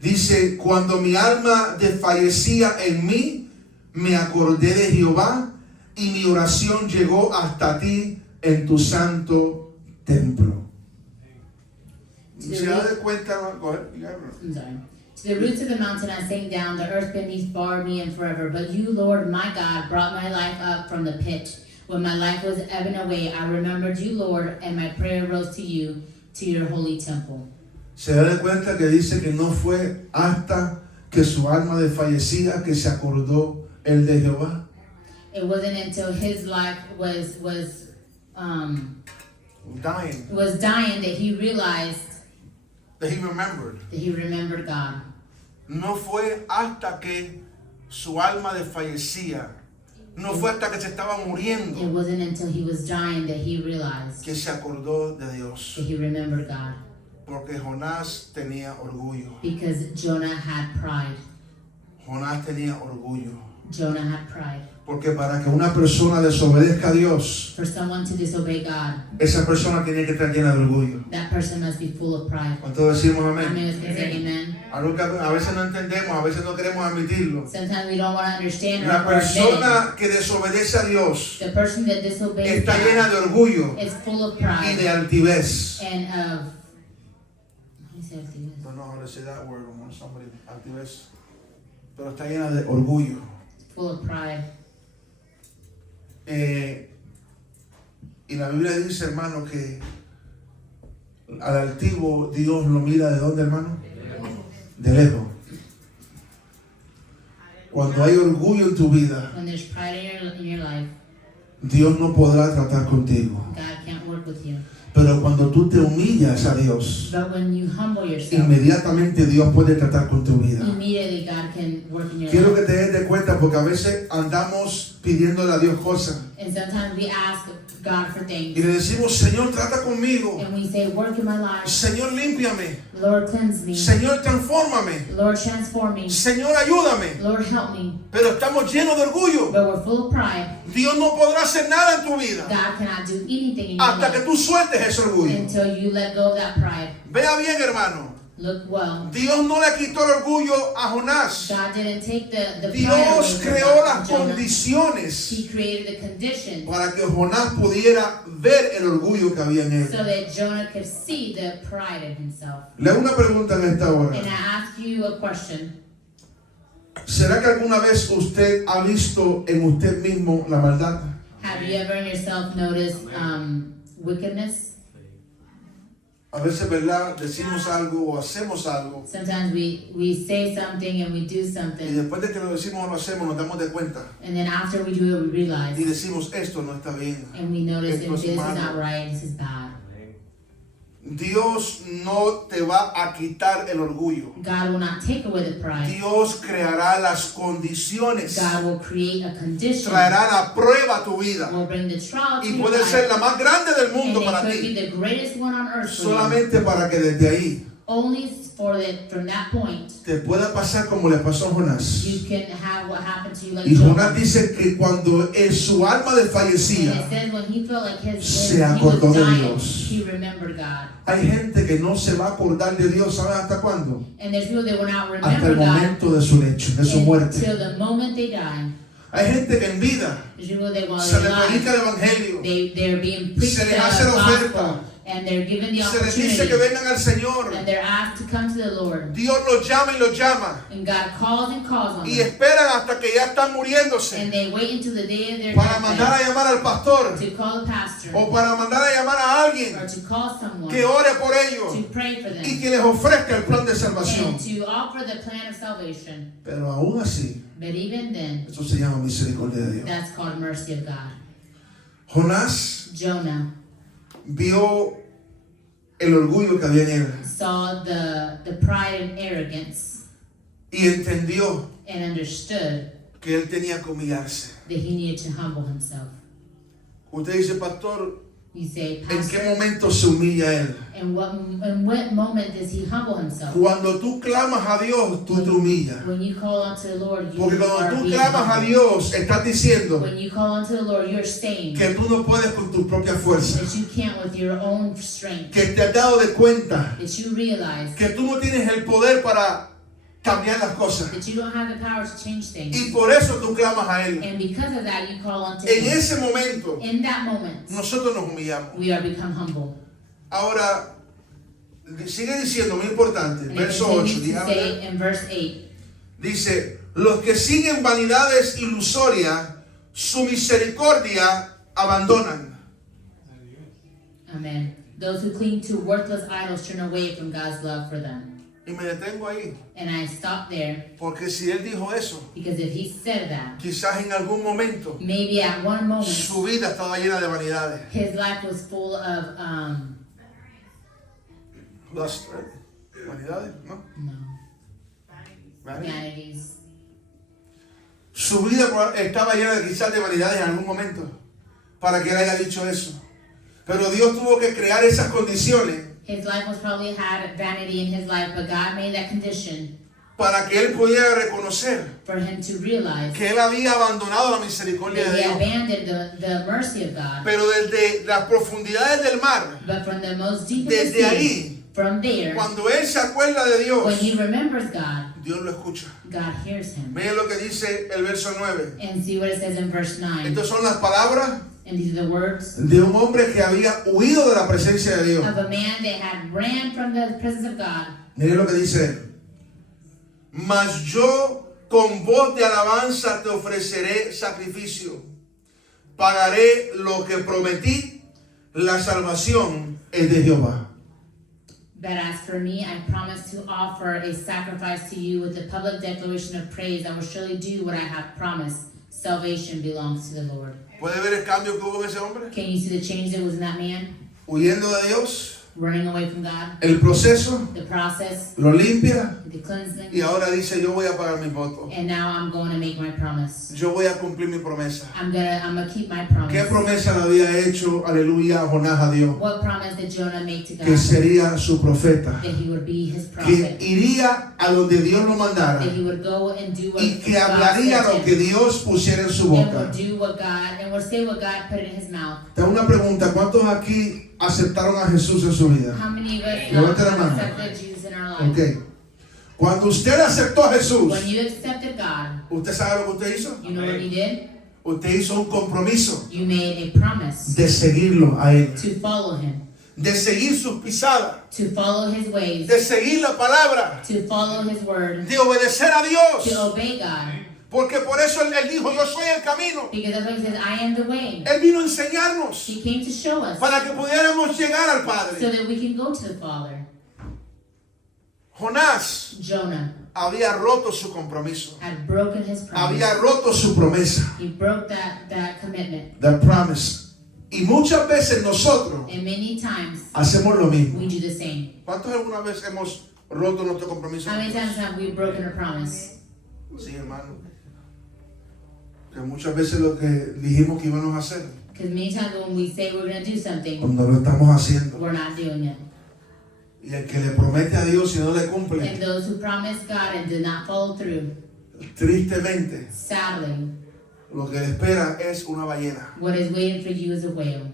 Dice, cuando mi alma desfallecía en mí, me acordé de Jehová y mi oración llegó hasta ti en tu santo templo. ¿Se da de cuenta? I'm sorry. To the roots of the mountain I sank down, the earth beneath barred me in forever. But you, Lord, my God, brought my life up from the pit. When my life was ebbing away, I remembered you, Lord, and my prayer rose to you, to your holy temple. Se da de cuenta que dice que no fue hasta que su alma desfallecía que se acordó él de Jehová. It wasn't until his life was dying that he realized That he remembered. that he remembered God. No fue hasta que su alma desfallecía. No fue hasta que se estaba It muriendo wasn't until he was dying that he realized que se acordó de Dios. that he remembered God. Porque Jonás tenía orgullo. Because Jonah had pride. Jonás tenía orgullo. Jonah had pride. Porque para que una persona desobedezca a Dios, For someone to disobey God, esa persona tiene que estar llena de orgullo. that person must be full of pride. ¿Cuántos decimos Amen. amén? With me, say amen. Algo que a veces no entendemos, a veces no queremos admitirlo. Sometimes we don't want to understand La or admit it. persona que desobedece a Dios The person that disobeys está llena God de orgullo is full of y pride de altivez. and of. How do you say altivez? No know how to say that word when somebody altivez. Pero está llena de orgullo. Full of pride. Y la Biblia dice, hermano, que al altivo Dios lo mira de dónde, hermano? De lejos. Cuando hay orgullo en tu vida, When there's pride in your life, Dios no podrá tratar contigo. God can't work with you. Pero cuando tú te humillas a Dios, But when you humble yourself, inmediatamente Dios puede tratar con tu vida. immediately God can work in your Quiero life. que te des de cuenta porque a veces andamos pidiéndole a Dios cosas And sometimes we ask God for y things, le decimos, Señor, trata conmigo. and we say, work in my life. Señor, límpiame. Lord, cleanse me. Señor, transfórmame. Lord, transform me. Señor, ayúdame. Lord, help me. Pero estamos llenos de orgullo. But we're full of pride. Dios no podrá hacer nada en tu vida God cannot do anything in your hasta que life tú sueltes ese orgullo. until you let go of that pride. Vea bien, hermano. Look well. Dios no le quitó el orgullo a Jonás. God didn't take the pride Dios away creó from las Jonah. condiciones He created the conditions para que Jonás pudiera ver el orgullo que había en so él. that Jonah could see the pride in himself. Le hago una pregunta en esta hora. And I ask you a question. ¿Será que alguna vez usted ha visto en usted mismo la maldad? Have you ever in yourself noticed wickedness? A veces, ¿verdad? Decimos algo o hacemos algo Sometimes we say something and we do y something, después de que lo decimos o lo hacemos nos damos de cuenta and then after we do it, we y realize, decimos esto no está bien. and we notice that Esto es this is malo. not right, this is bad. Dios no te va a quitar el orgullo. God will not take away the pride. Dios creará las condiciones, God will create a condition, traerá la prueba a tu vida will bring the trial to y your puede ser life, la más grande del and mundo it para could be ti, the greatest one on earth for you. solamente para que desde ahí Only from that point, te pueda pasar como le pasó a Jonás. you can have what happened to you like Y Jonah. Jonás dice que cuando su alma And desfallecía, it says when he felt like se he acordó was de dying, Dios. he remembered God. hay gente que no se va a acordar de Dios, ¿sabes hasta cuándo? And there's people that will not Hasta el remember God momento de su lecho, de su muerte. until the moment they die. Hay gente que en vida There's people that while se they're le predica alive, el evangelio, they're being preached se the les hace la oferta, gospel, and they're given the se les dice que opportunity, vengan al Señor. and they're asked to come to the Lord. Dios los llama y los llama And God calls and calls on y them. esperan hasta que ya están muriéndose And they wait until the day of their para mandar a death llamar al pastor to call the pastor o para mandar a llamar a alguien or to call someone que ore por ellos to pray for y them que les ofrezca el plan de salvación. and to offer the plan of salvation. Pero aún así, But even then, eso se llama misericordia de Dios. that's called mercy of God. Jonás Jonah vio el orgullo que había en él saw the pride and arrogance y entendió and understood que él tenía que humillarse. that he needed to humble himself. Usted dice, pastor, You say, ¿en qué Pastor, momento se humilla él? in what moment does he humble himself? Cuando tú clamas a Dios, tú te humillas. When you call unto the Lord, you Porque are cuando tú being clamas a humble. Dios, estás diciendo When you call unto the Lord, you're saying que tú no puedes con tu propia fuerza. that you can't with your own strength. Que te has dado de cuenta That you realize que tú no tienes el poder para cambiar las cosas. that you don't have the power to change things. Y por eso tú clamas a Él. And because of that, you call unto En Him. ese momento, In that moment, nosotros nos humillamos. we are become humble. Ahora, sigue diciendo, muy importante, And it verso 8, continues to dígame. say in verse 8, Dice, los que siguen vanidades ilusorias, su misericordia abandonan. Amen. Those who cling to worthless idols turn away from God's love for them. Y me detengo ahí, And I stop there porque si Él dijo eso, because if He said that, quizás en algún momento maybe at one moment su vida estaba llena de vanidades. His life was full of Lust, right? Vanidades, ¿no? Vanity. vanities. Su vida estaba llena de quizás de vanidades en algún momento para que él haya dicho eso. Pero Dios tuvo que crear esas condiciones His life was probably had vanity in his life, but God made that condition para que él pudiera reconocer for him to realize que él había abandonado la misericordia that de he Dios. abandoned the mercy of God. Pero desde las profundidades del mar, But from the most deep of the desde sea, ahí, from there, cuando él se acuerda de Dios, when he remembers God, Dios lo escucha. God hears him. Miren lo que dice el verso 9. And see what it says in verse 9. Estas son las palabras And these are the words de un hombre que había huido de la presencia de Dios. of a man that had ran from the presence of God. Miren lo que dice él. Mas yo con voz de alabanza te ofreceré sacrificio. Pagaré lo que prometí. La salvación es de Jehová. But as for me, I promise to offer a sacrifice to you with a public declaration of praise. I will surely do what I have promised. Salvation belongs to the Lord. ¿Puede ver el cambio que hubo en ese hombre? Can you see the change that was in that man? Huyendo de Dios. Running away from God. El proceso The process, lo limpia. the cleansing. Y ahora dice, yo voy a pagar mi voto. And now I'm going to make my promise. Yo voy a cumplir mi promesa. I'm gonna keep my ¿Qué promise. promesa le había hecho, aleluya, Jonás a Dios? What promise did Jonah make to God? Que sería su profeta. That he would be his Que prophet. iría a donde Dios lo mandara. That he would go and do what Y que God hablaría sent lo him. que Dios pusiera en su And boca. would do what God, and would say what God put in his mouth. Tengo una pregunta, ¿cuántos aquí aceptaron a Jesús en su vida? How many of us Levante la mano. have accepted Jesus in our life? Ok. Cuando usted aceptó a Jesús, When you accepted God, ¿usted sabe lo que usted hizo? you know what you did? Usted hizo un compromiso You made a promise de seguirlo a Él, to follow him, de seguir sus pisadas, to follow his ways, de seguir la palabra, to follow his word, de obedecer a Dios. to obey God. Porque por eso él dijo, yo soy el camino. Because that's why he says, I am the way. Él vino a enseñarnos He came to show us para que pudiéramos llegar al so Padre. that we can go to the Father. Jonás Jonah había roto su compromiso. had broken his promise. Había roto su promesa. He broke that commitment. The promise. Y muchas veces nosotros And many times hacemos lo mismo. we do the same. ¿Cuántos alguna vez hemos roto nuestro compromiso? How many times have we broken a promise? Sí, hermano. Que muchas veces lo que dijimos que íbamos a hacer, Because many times when we say we're going to do something, cuando lo estamos haciendo. we're not doing it. Y el que le promete a Dios y no le And cumple, those who promise God and did not follow through, tristemente, sadly, lo que le espera es una ballena. what is waiting for you is a whale.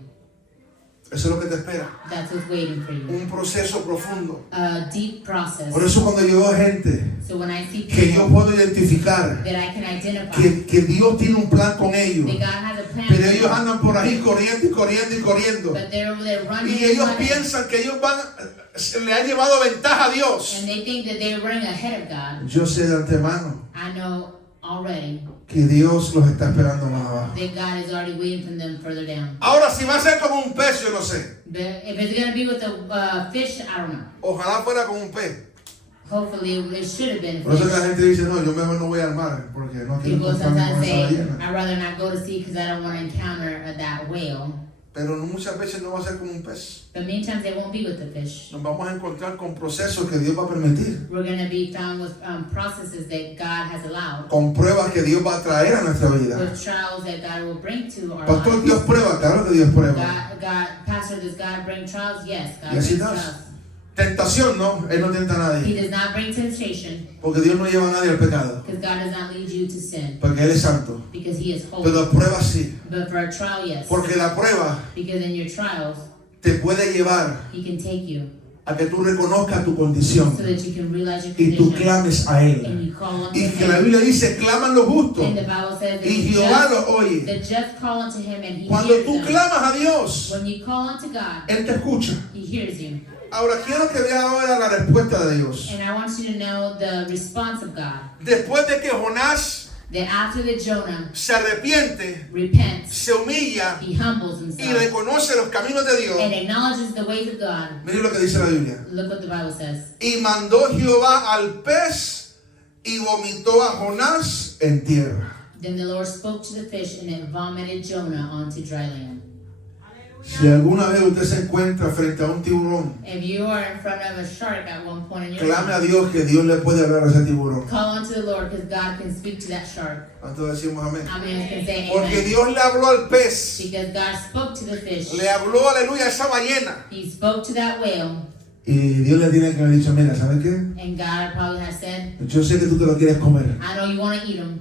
Eso es lo que te espera. That's what's waiting for you. Un proceso profundo. A deep process. Por eso cuando yo veo gente So when I see que yo people puedo identificar that I can identify que Dios tiene un plan con ellos, that God has a plan pero for ellos them, andan por ahí corriendo y corriendo y corriendo. but they're over there running Y and ellos running, piensan que ellos le han llevado ventaja a Dios. and they think that they're running ahead of God. Yo sé de antemano I know already que Dios los está esperando más abajo. that God is already waiting for them further down. Ahora, si va a ser como un pez, yo no sé. But if it's going to be with a fish, I don't know. Ojalá fuera como un pez. Hopefully it should have been Por eso que la fish. gente dice, no, yo mejor no voy al mar porque no quiero People encontrarme sometimes con esa say, ballena. I'd rather not go to sea because I don't want to encounter that whale. Pero muchas veces no va a ser como un pez. But many times they won't be with the fish. Nos vamos a encontrar con procesos que Dios va a permitir, We're going to be found with processes that God has allowed, con pruebas que Dios va a traer a nuestra vida. with trials that God will bring to our Pastor, lives. Dios prueba, claro que Dios prueba. Pastor, does God bring trials? Yes, God Yes, He brings does. trials. Tentación, no, Él no tienta a He nadie. does not bring temptation Porque Dios no lleva a nadie al pecado. because God does not lead you to sin Porque Él es santo. because He is holy. Pero pruebas sí. But for a trial, yes. Porque la prueba Because in your trials, te puede llevar He can take you a que tú reconozcas tu condición so that you can realize your y tú condition clames a Él. and you call unto Y que la Him. Biblia dice, claman los justos And the Bible says that y Jehová the los oye. just call unto Him and He Cuando hears tú them. clamas a Dios, When you call unto God, Él te escucha. He hears you. Ahora quiero que vea ahora la respuesta de Dios. And I want you to know the response of God. Después de que Jonás That after that Jonah se arrepiente, repents, se humilla he humbles y himself reconoce los caminos de Dios, and acknowledges the ways of God. mire lo que dice la Biblia. Look what the Bible says. Y mandó Jehová al pez y vomitó a Jonás en tierra. Then the Lord spoke to the fish and it vomited Jonah onto dry land. Si alguna vez usted se encuentra frente a un tiburón, If you are in front of a shark at one point in your clame a life, Dios que Dios le puede hablar a ese tiburón. call unto the Lord because God can speak to that shark. Entonces decimos amén. I mean, I can say Porque amen. Dios le habló al pez, Because God spoke to the fish. le habló, aleluya, a esa ballena. He spoke to that whale. Y Dios le tiene que haber dicho, mira, ¿sabes qué? And God probably has said, Yo sé que tú te lo quieres comer. I know you want to eat him.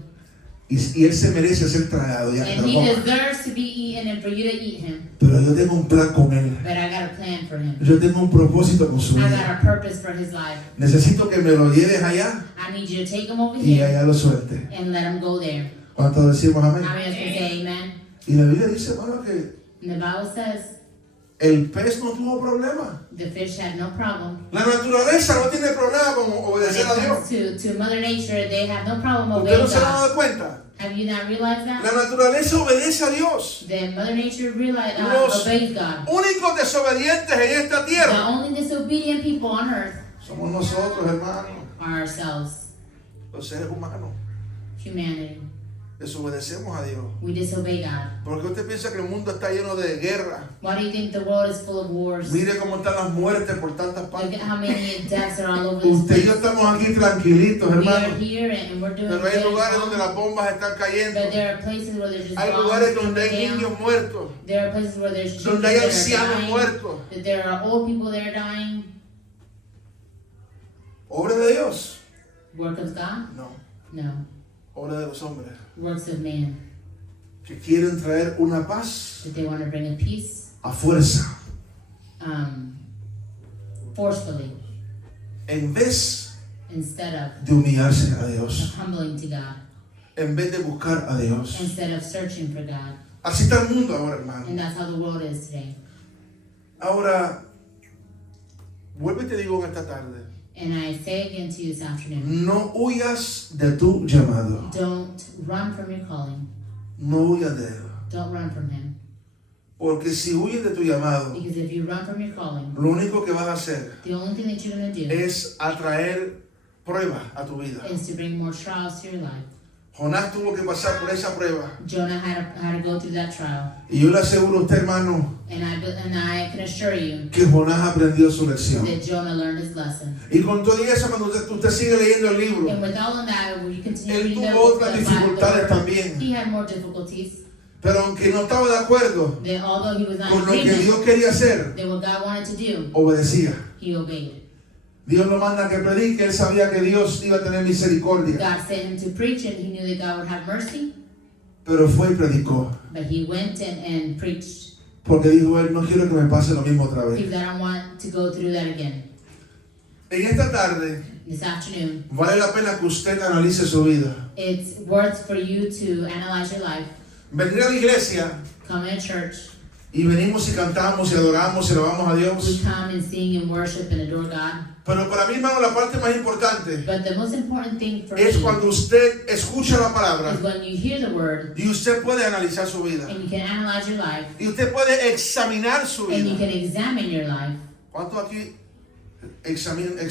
Y él se merece ser tragado, ya que And te lo he coma. deserves to be eaten and for you to eat him. Pero yo tengo un plan con él. But I got a plan for him. Yo tengo un propósito con su I got vida. a purpose for his life. Necesito que me lo lleves allá I need you to take him over y here allá lo suelte. and let him go there. ¿Cuántos decimos amén? I'm just going to say amen. Y la Biblia dice, hermano, que And the Bible says el pez no tuvo problema. the fish had no problem. La naturaleza no tiene problema con When obedecer it a Dios. comes to Mother Nature, they have no problem ¿Usted obeying no se ha God. dado cuenta? Have you not realized La that? naturaleza obedece a Dios. Then Mother Nature Los obeys God. únicos desobedientes en esta The tierra only disobedient people on earth somos nosotros, hermanos, are ourselves, los seres humanos. humanity. Desobedecemos a Dios. We disobey God. Porque usted piensa que el mundo está lleno de guerra. Why do you think the world is full of wars? Mire cómo están las muertes por tantas Look partes. at how many deaths are all over this Usted y yo place. estamos aquí tranquilitos, We are hermanos. here and we're doing Pero hay very lugares well. donde las bombas están cayendo. But there are places where there's just Hay bombs lugares donde hay coming down. niños muertos. There are places where there's children Donde hay that are ancianos dying. muertos. That there are old people that are dying. ¿Obra de Dios? Work of God? No. No. Obra de los hombres. Works of man. Que quieren traer una paz That they want to bring a peace a fuerza. forcefully En vez instead of de humillarse a Dios. humbling to God. En vez de buscar a Dios. Instead of searching for God. Así está el mundo ahora, hermano. And that's how the world is today. Ahora, vuelvo y te digo en esta tarde. And I say again to you this afternoon, No huyas de tu llamado. don't run from your calling. No huyas de él. Don't run from Him. Porque si huyes de tu llamado, Because if you run from your calling, lo único que vas a hacer the only thing that you're going to do es atraer pruebas a tu vida. is to bring more trials to your life. Jonás tuvo que pasar por esa prueba. Jonah had to go through that trial. Y yo le aseguro a usted, hermano, And I can assure you que Jonás aprendió su lección. that Jonah learned his lesson. Y con todo eso, cuando usted sigue leyendo el libro, And with all of that, when you continue él reading tuvo the otras Bible, dificultades también. he had more difficulties. Pero aunque no estaba de acuerdo That although he was not con lo que agreeing Dios quería hacer, that what God wanted to do, obedecía. he obeyed. Dios lo manda a que predique. Él sabía que Dios iba a tener misericordia. God sent him to preach, and he knew that God would have mercy. Pero fue y predicó. But he went and preached. Porque dijo él, no quiero que me pase lo mismo otra vez. Because I don't want to go through that again. En esta tarde, This afternoon, vale la pena que usted analice su vida. it's worth for you to analyze your life. Venir a la iglesia Come in church. y venimos y cantamos y adoramos y alabamos a We Dios. come and sing and worship and adore God. Pero para mí, hermano, la parte más importante But the most important thing for es me cuando usted escucha la palabra is when you hear the word y usted puede analizar su vida. and you can analyze your life Y usted puede examinar su and you vida. can examine your life. ¿Cuántos aquí examinan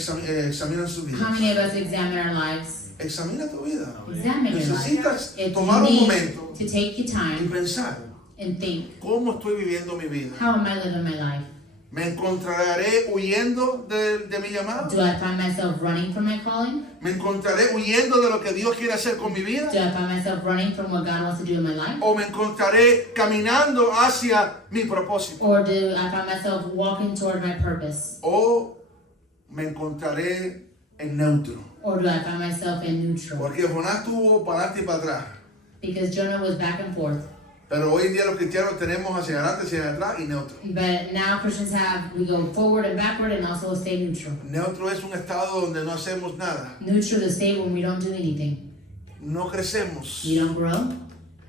su How vida? many of us examine our lives? Examina tu vida. Examine your life. Necesitas If tomar you un need momento to take your y time pensar, and think, ¿cómo estoy viviendo mi vida? how am I living my life? ¿Me encontraré huyendo de mi llamado? Do I find myself running from my calling? ¿Me encontraré huyendo de lo que Dios quiere hacer con mi vida? Do I find myself running from what God wants to do in my life? ¿O me encontraré caminando hacia mi propósito? Or do I find myself walking toward my purpose? ¿O me encontraré en neutro? Or do I find myself in neutral? Porque Jonás tuvo para adelante y para atrás. Because Jonah was back and forth. Pero hoy en día los cristianos tenemos hacia adelante, hacia atrás y neutro. But now Christians we go forward and backward and also stay neutral. Neutro es un estado donde no hacemos nada. Neutral is a state when we don't do anything. No crecemos. We don't grow.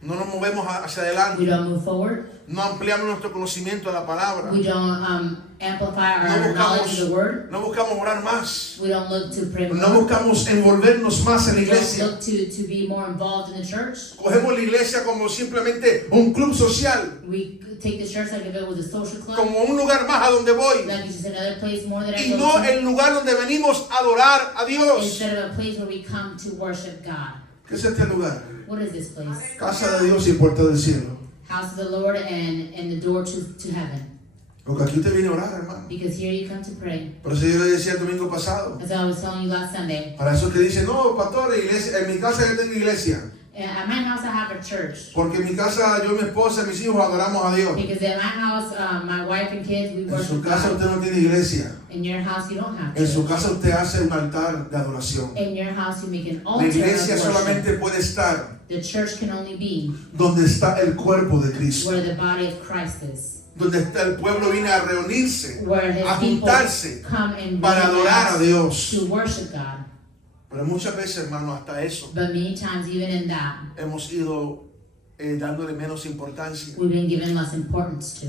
No nos movemos hacia We adelante. don't move forward. No ampliamos nuestro conocimiento de la palabra. We don't amplify No our knowledge of the word. no buscamos orar más. We don't look to pray No more. buscamos envolvernos más en la We don't iglesia. look to be more involved in the church. Cogemos la iglesia como simplemente un club social, We take the church like if it was a social club. como un lugar más a donde voy. Like it's just another place more that I Y go no to. el lugar donde venimos a adorar a Dios. Instead of a place where we come to worship God. ¿Qué es este lugar? What is this place? Casa de Dios y puerta del cielo. House of the Lord and the door to heaven. Porque aquí usted viene a orar, hermano. Because here you come to pray. Por eso yo le decía el domingo pasado. As I was telling you last Sunday. Para eso que dicen, no, pastor, iglesia, en mi casa yo tengo iglesia. At my house I have a church. Porque en mi casa yo, mi esposa y mis hijos adoramos a Dios. Because at my house, my wife and kids, we En worship su casa God. usted no tiene iglesia. In your house, you don't have En su church. casa usted hace un altar de adoración. In your house, you make an La altar iglesia of worship. solamente puede estar The church can only be donde está el cuerpo de Cristo. where the body of Christ is. Donde está el pueblo viene a reunirse, Where his a people juntarse come and para adorar a Dios. to worship God. Pero muchas veces, hermano, hasta eso But many times, even in that, hemos ido dándole menos importancia. we've been given less importance to.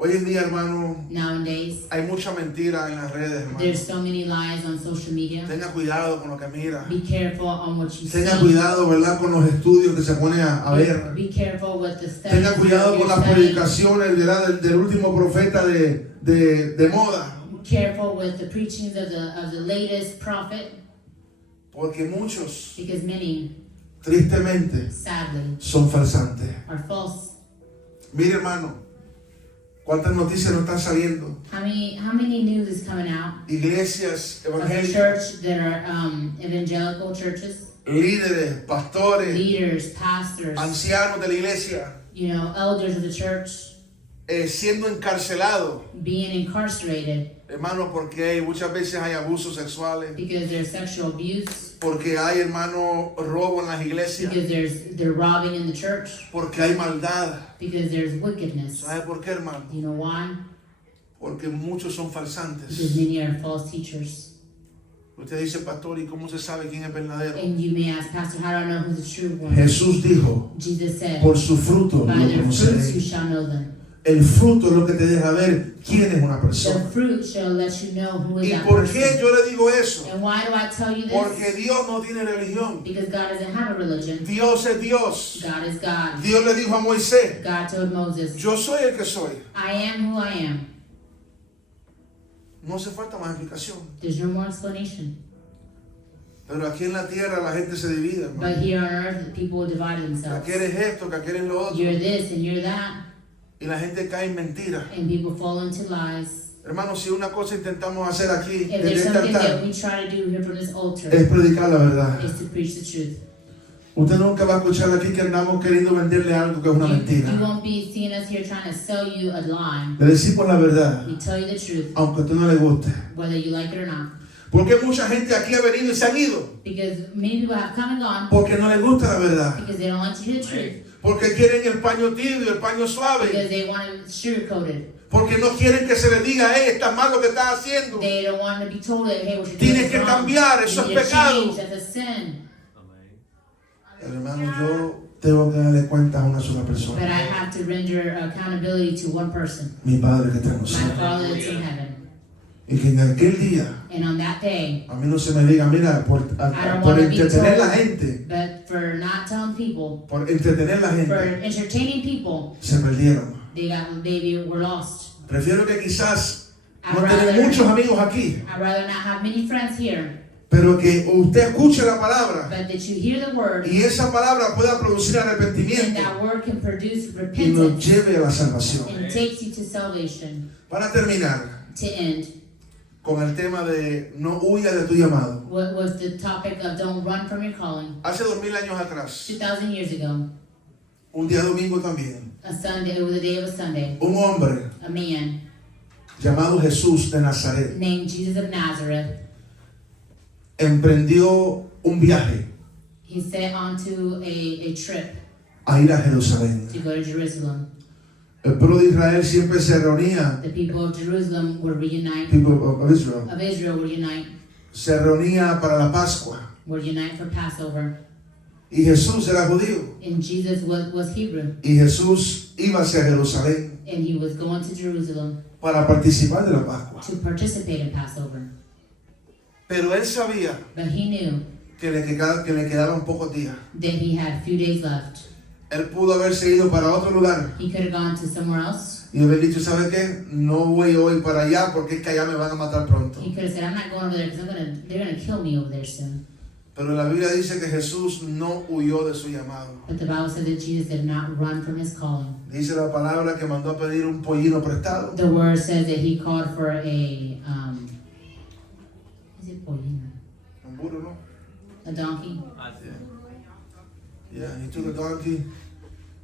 Hoy en día, hermano, Nowadays, hay mucha mentira en las redes, hermano. there's so many lies on social media. Tenga cuidado con lo que mira. Be careful on what you Tenga see. cuidado, ¿verdad?, con los estudios que se pone a ver. Be careful with the studies. Tenga cuidado that con you're las studying. predicaciones, ¿verdad?, del último profeta de moda. Careful with the preachings of the latest prophet, Porque muchos, because many, tristemente, sadly, son falsantes. are false. Mire, hermano, cuántas noticias nos están saliendo. How many news is coming out Iglesias of a evangélicas, church that are evangelical churches, líderes, pastores, leaders, pastors, ancianos de la iglesia, elders of the church siendo encarcelados, being incarcerated hermano, porque muchas veces hay abusos sexuales, because there's sexual abuse, porque hay, hermano, robo en las iglesias, because they're robbing in the church, porque hay maldad. because there's wickedness. ¿Sabe por qué, hermano? You know why? Porque muchos son Because falsantes. many are false teachers. Usted dice, pastor, ¿y cómo se sabe quién es verdadero? And you may ask, Pastor, how do I know who's the true one? Jesús dijo, Jesus said, por su fruto by lo their fruits you conoceréis. shall know them. El fruto es lo que te deja ver quién es una The persona. fruit shall let you know who is ¿Y that por qué person. yo le digo eso? And why do I tell you Porque this? Dios no tiene religión. Because God doesn't have a religion. Dios es Dios. God is God. Dios le dijo a Moisés, God told Moses, yo soy el que soy. I am who I am. No hace falta más explicación. There's no more explanation. Pero aquí en la tierra la gente se divide, hermano. But here on earth, people divide Que themselves. aquí eres esto, que aquí eres lo otro. You're this and you're that. Y la gente cae en mentira. And people fall into lies. Hermano, si una cosa intentamos hacer aquí, If desde there's este something that altar, we try to do here from this altar, es predicar la verdad. is to preach the truth. Usted nunca va a escuchar aquí que andamos queriendo venderle algo que es una You mentira. won't be seeing us here trying to sell you a lie. Le decimos la verdad, We tell you the truth, aunque a usted no le guste. whether you like it or not. Porque mucha gente aquí ha venido y se han ido. Because many people have come and gone Porque no les gusta la verdad. because they don't like to hear the truth. Porque quieren el paño tibio, el paño suave. Because they want it sugar-coated. Porque no quieren que se les diga, hey, está mal lo que estás haciendo. They don't want to be told that, hey, what you're doing Tienes is que wrong. cambiar, eso You es need to pecado. change, that's a sin. Hermano, yo tengo que darle cuenta a una sola persona. But I have to render accountability to one person, Mi Padre que está en los my cielos. Father that's in heaven. Y que en aquel día And on that day, a mí no se me diga, mira, por entretener la gente, but for not telling people, por entretener la for gente, entertaining people, se perdieron. they were lost. Prefiero que quizás no I'd tener rather- muchos amigos aquí, I'd rather not have many friends here, pero que usted escuche la palabra but that you hear the word, y esa palabra pueda producir and arrepentimiento that word can produce y nos repentance, lleve a la salvación. and takes you to salvation. Para terminar To end, con el tema de no huya de tu llamado. what was the topic of don't run from your calling. Hace 2000 años atrás, 2,000 years ago, un día domingo también, a Sunday, it was the day of a Sunday, un hombre a man llamado Jesús de Nazaret named Jesus of Nazareth, emprendió un viaje he set onto a trip a ir a Jerusalén. to go to Jerusalem. El pueblo de Israel siempre se reunía, The people of Jerusalem would reunite, people of Israel, of Israel would unite, se reunía para la Pascua. would unite for Passover. Y Jesús era judío. And Jesus was Hebrew, Y Jesús iba hacia Jerusalén and he was going to Jerusalem para participar de la Pascua. to participate in Passover. Pero él sabía But he knew que le quedaban pocos días. that he had a few days left. Él pudo haberse ido para otro lugar He could have gone to somewhere else. y haber dicho, ¿sabe qué? No voy hoy para allá porque es que allá me van a matar pronto. He could have said, I'm not going over there because they're gonna kill me over there soon. Pero la Biblia dice que Jesús no huyó de su llamado. But the Bible said that Jesus did not run from his calling. Dice la palabra que mandó a pedir un pollino prestado. The word says that he called for a is it pollino? Un burro, ¿no? A donkey. Yeah, he took a donkey,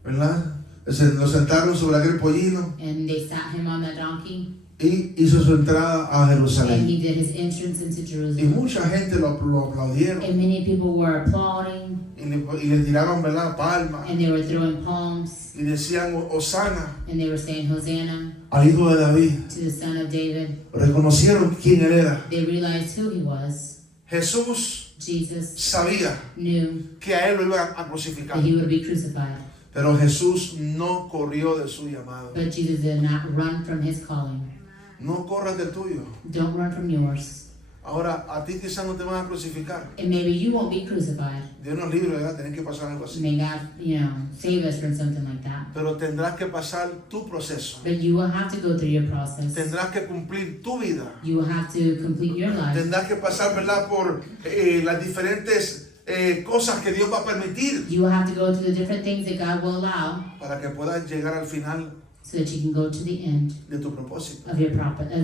¿verdad? Lo sentaron sobre aquel pollino And they sat him on that donkey, y hizo su entrada a and Jerusalén. he did his entrance into Y Jerusalem. mucha gente lo aplaudieron And many people were applauding, y le tiraban, ¿verdad? Palmas and they were throwing palms, y decían, Osana and they were saying, Hosanna al hijo de David. to the Son of David. Reconocieron quién él era. They realized who he was. Jesús Jesus sabía knew que a él lo iban a crucificar, that he would be crucified. pero Jesús no corrió de su llamado. But Jesus did not run from his calling. No corras del tuyo. Don't run from yours. Ahora, a ti quizás no te van a crucificar. And maybe you won't be crucified. Dios nos libre, ¿verdad? Tienen que pasar algo así. May God, save us from something like that. Pero tendrás que pasar tu proceso. But you will have to go through your process. Tendrás que cumplir tu vida. You will have to complete your life. Tendrás que pasar, ¿verdad? Por las diferentes cosas que Dios va a permitir You will have to go through the different things that God will allow para que puedas llegar al final so that you can go to the end de tu propósito. of your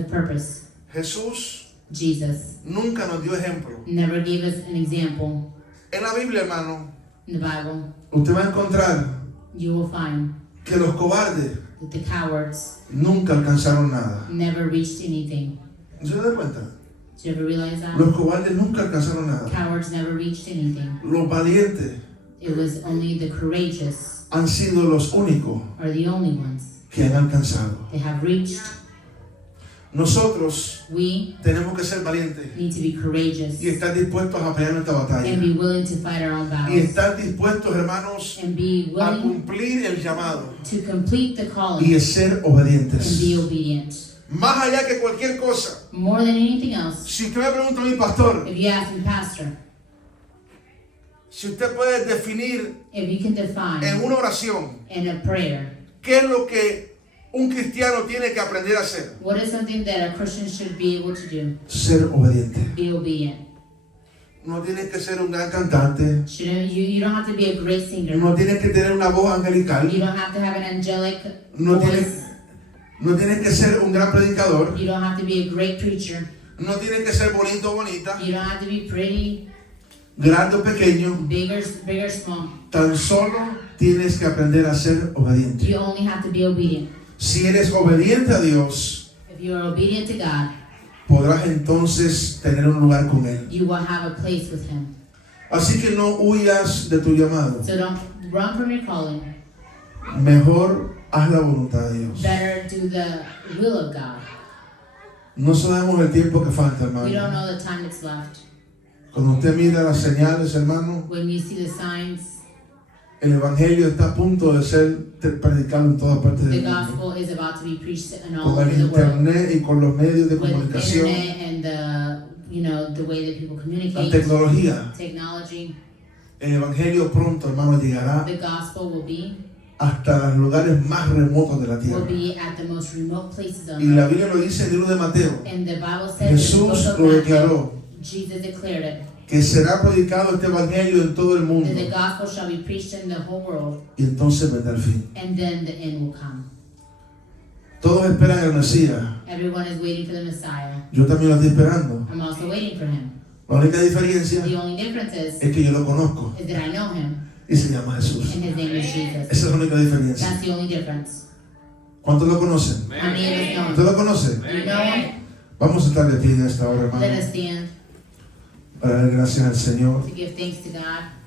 purpose. Jesús Jesus nunca nos dio ejemplo. never gave us an example En la Biblia, hermano, in the Bible. usted va a encontrar You will find que los cobardes that the cowards nunca alcanzaron nada. never reached anything. ¿Se da cuenta? Did you ever realize that? Los cobardes nunca alcanzaron nada. Cowards never reached anything. Los valientes It was only the courageous han sido los únicos are the only ones que han alcanzado. that have reached. Nosotros We tenemos que ser valientes need to be courageous y estar dispuestos a pelear nuestra batalla. and be willing to fight our own Y battles estar dispuestos, hermanos, and be a willing cumplir el llamado to complete the y calling ser and obedientes. be obedient. Más allá que cualquier cosa. More than anything else, Si usted me pregunta a mi pastor, if you ask me, Pastor, si usted puede definir if you can en define una oración in a prayer, qué es lo que un cristiano tiene que aprender a hacer, what is something that a Christian should be able to do? ser obediente. Be obedient. No tienes que ser un gran cantante, You don't have to be a great singer. no tienes que tener una voz angelical, You don't have to have an angelic no voice. tienes que ser un gran predicador, You don't have to be a great preacher. no tienes que ser bonito o bonita, You don't have to be pretty, grande o pequeño, big or small. tan solo tienes que aprender a ser obediente. You only have to be obedient. Si eres obediente a Dios, If you are obedient to God, podrás entonces tener un lugar con Él. You will have a place with Him. Así que no huyas de tu llamado. So don't run from your calling. Mejor haz la voluntad de Dios. Better do the will of God. No sabemos el tiempo que falta, We don't hermano. know the time that's left. Cuando usted mira las señales, hermano, When you see the signs, el Evangelio está a punto de ser predicado en todas partes the del mundo. gospel is about to be preached in all Con over el the world. internet y con los medios de With the comunicación, internet and the way that people la communicate, tecnología, technology, el Evangelio pronto, hermano, llegará the gospel will be hasta los lugares más remotos de la tierra. at the most remote places on Y la earth. Biblia lo dice en el libro de Mateo. And the Bible says in the Jesús book of lo Matthew, declaró, Jesus declared it, que será predicado este Evangelio en todo el mundo. that the gospel shall be preached in the whole world, Y entonces vendrá el fin. and then the end will come. Todos esperan al Mesías. Everyone is waiting for the Messiah. Yo también lo estoy esperando. I'm also waiting for him. La única diferencia The only difference es que yo lo conozco is that I know him, y se llama Jesús. and his name is Jesus. Esa es la única diferencia. That's the only difference. ¿Cuántos lo conocen? How many of us know ¿Usted him? lo conoce? You know him? Vamos a estar de pie en esta hora, Let us hermano, stand para dar gracias al Señor. to give thanks to God.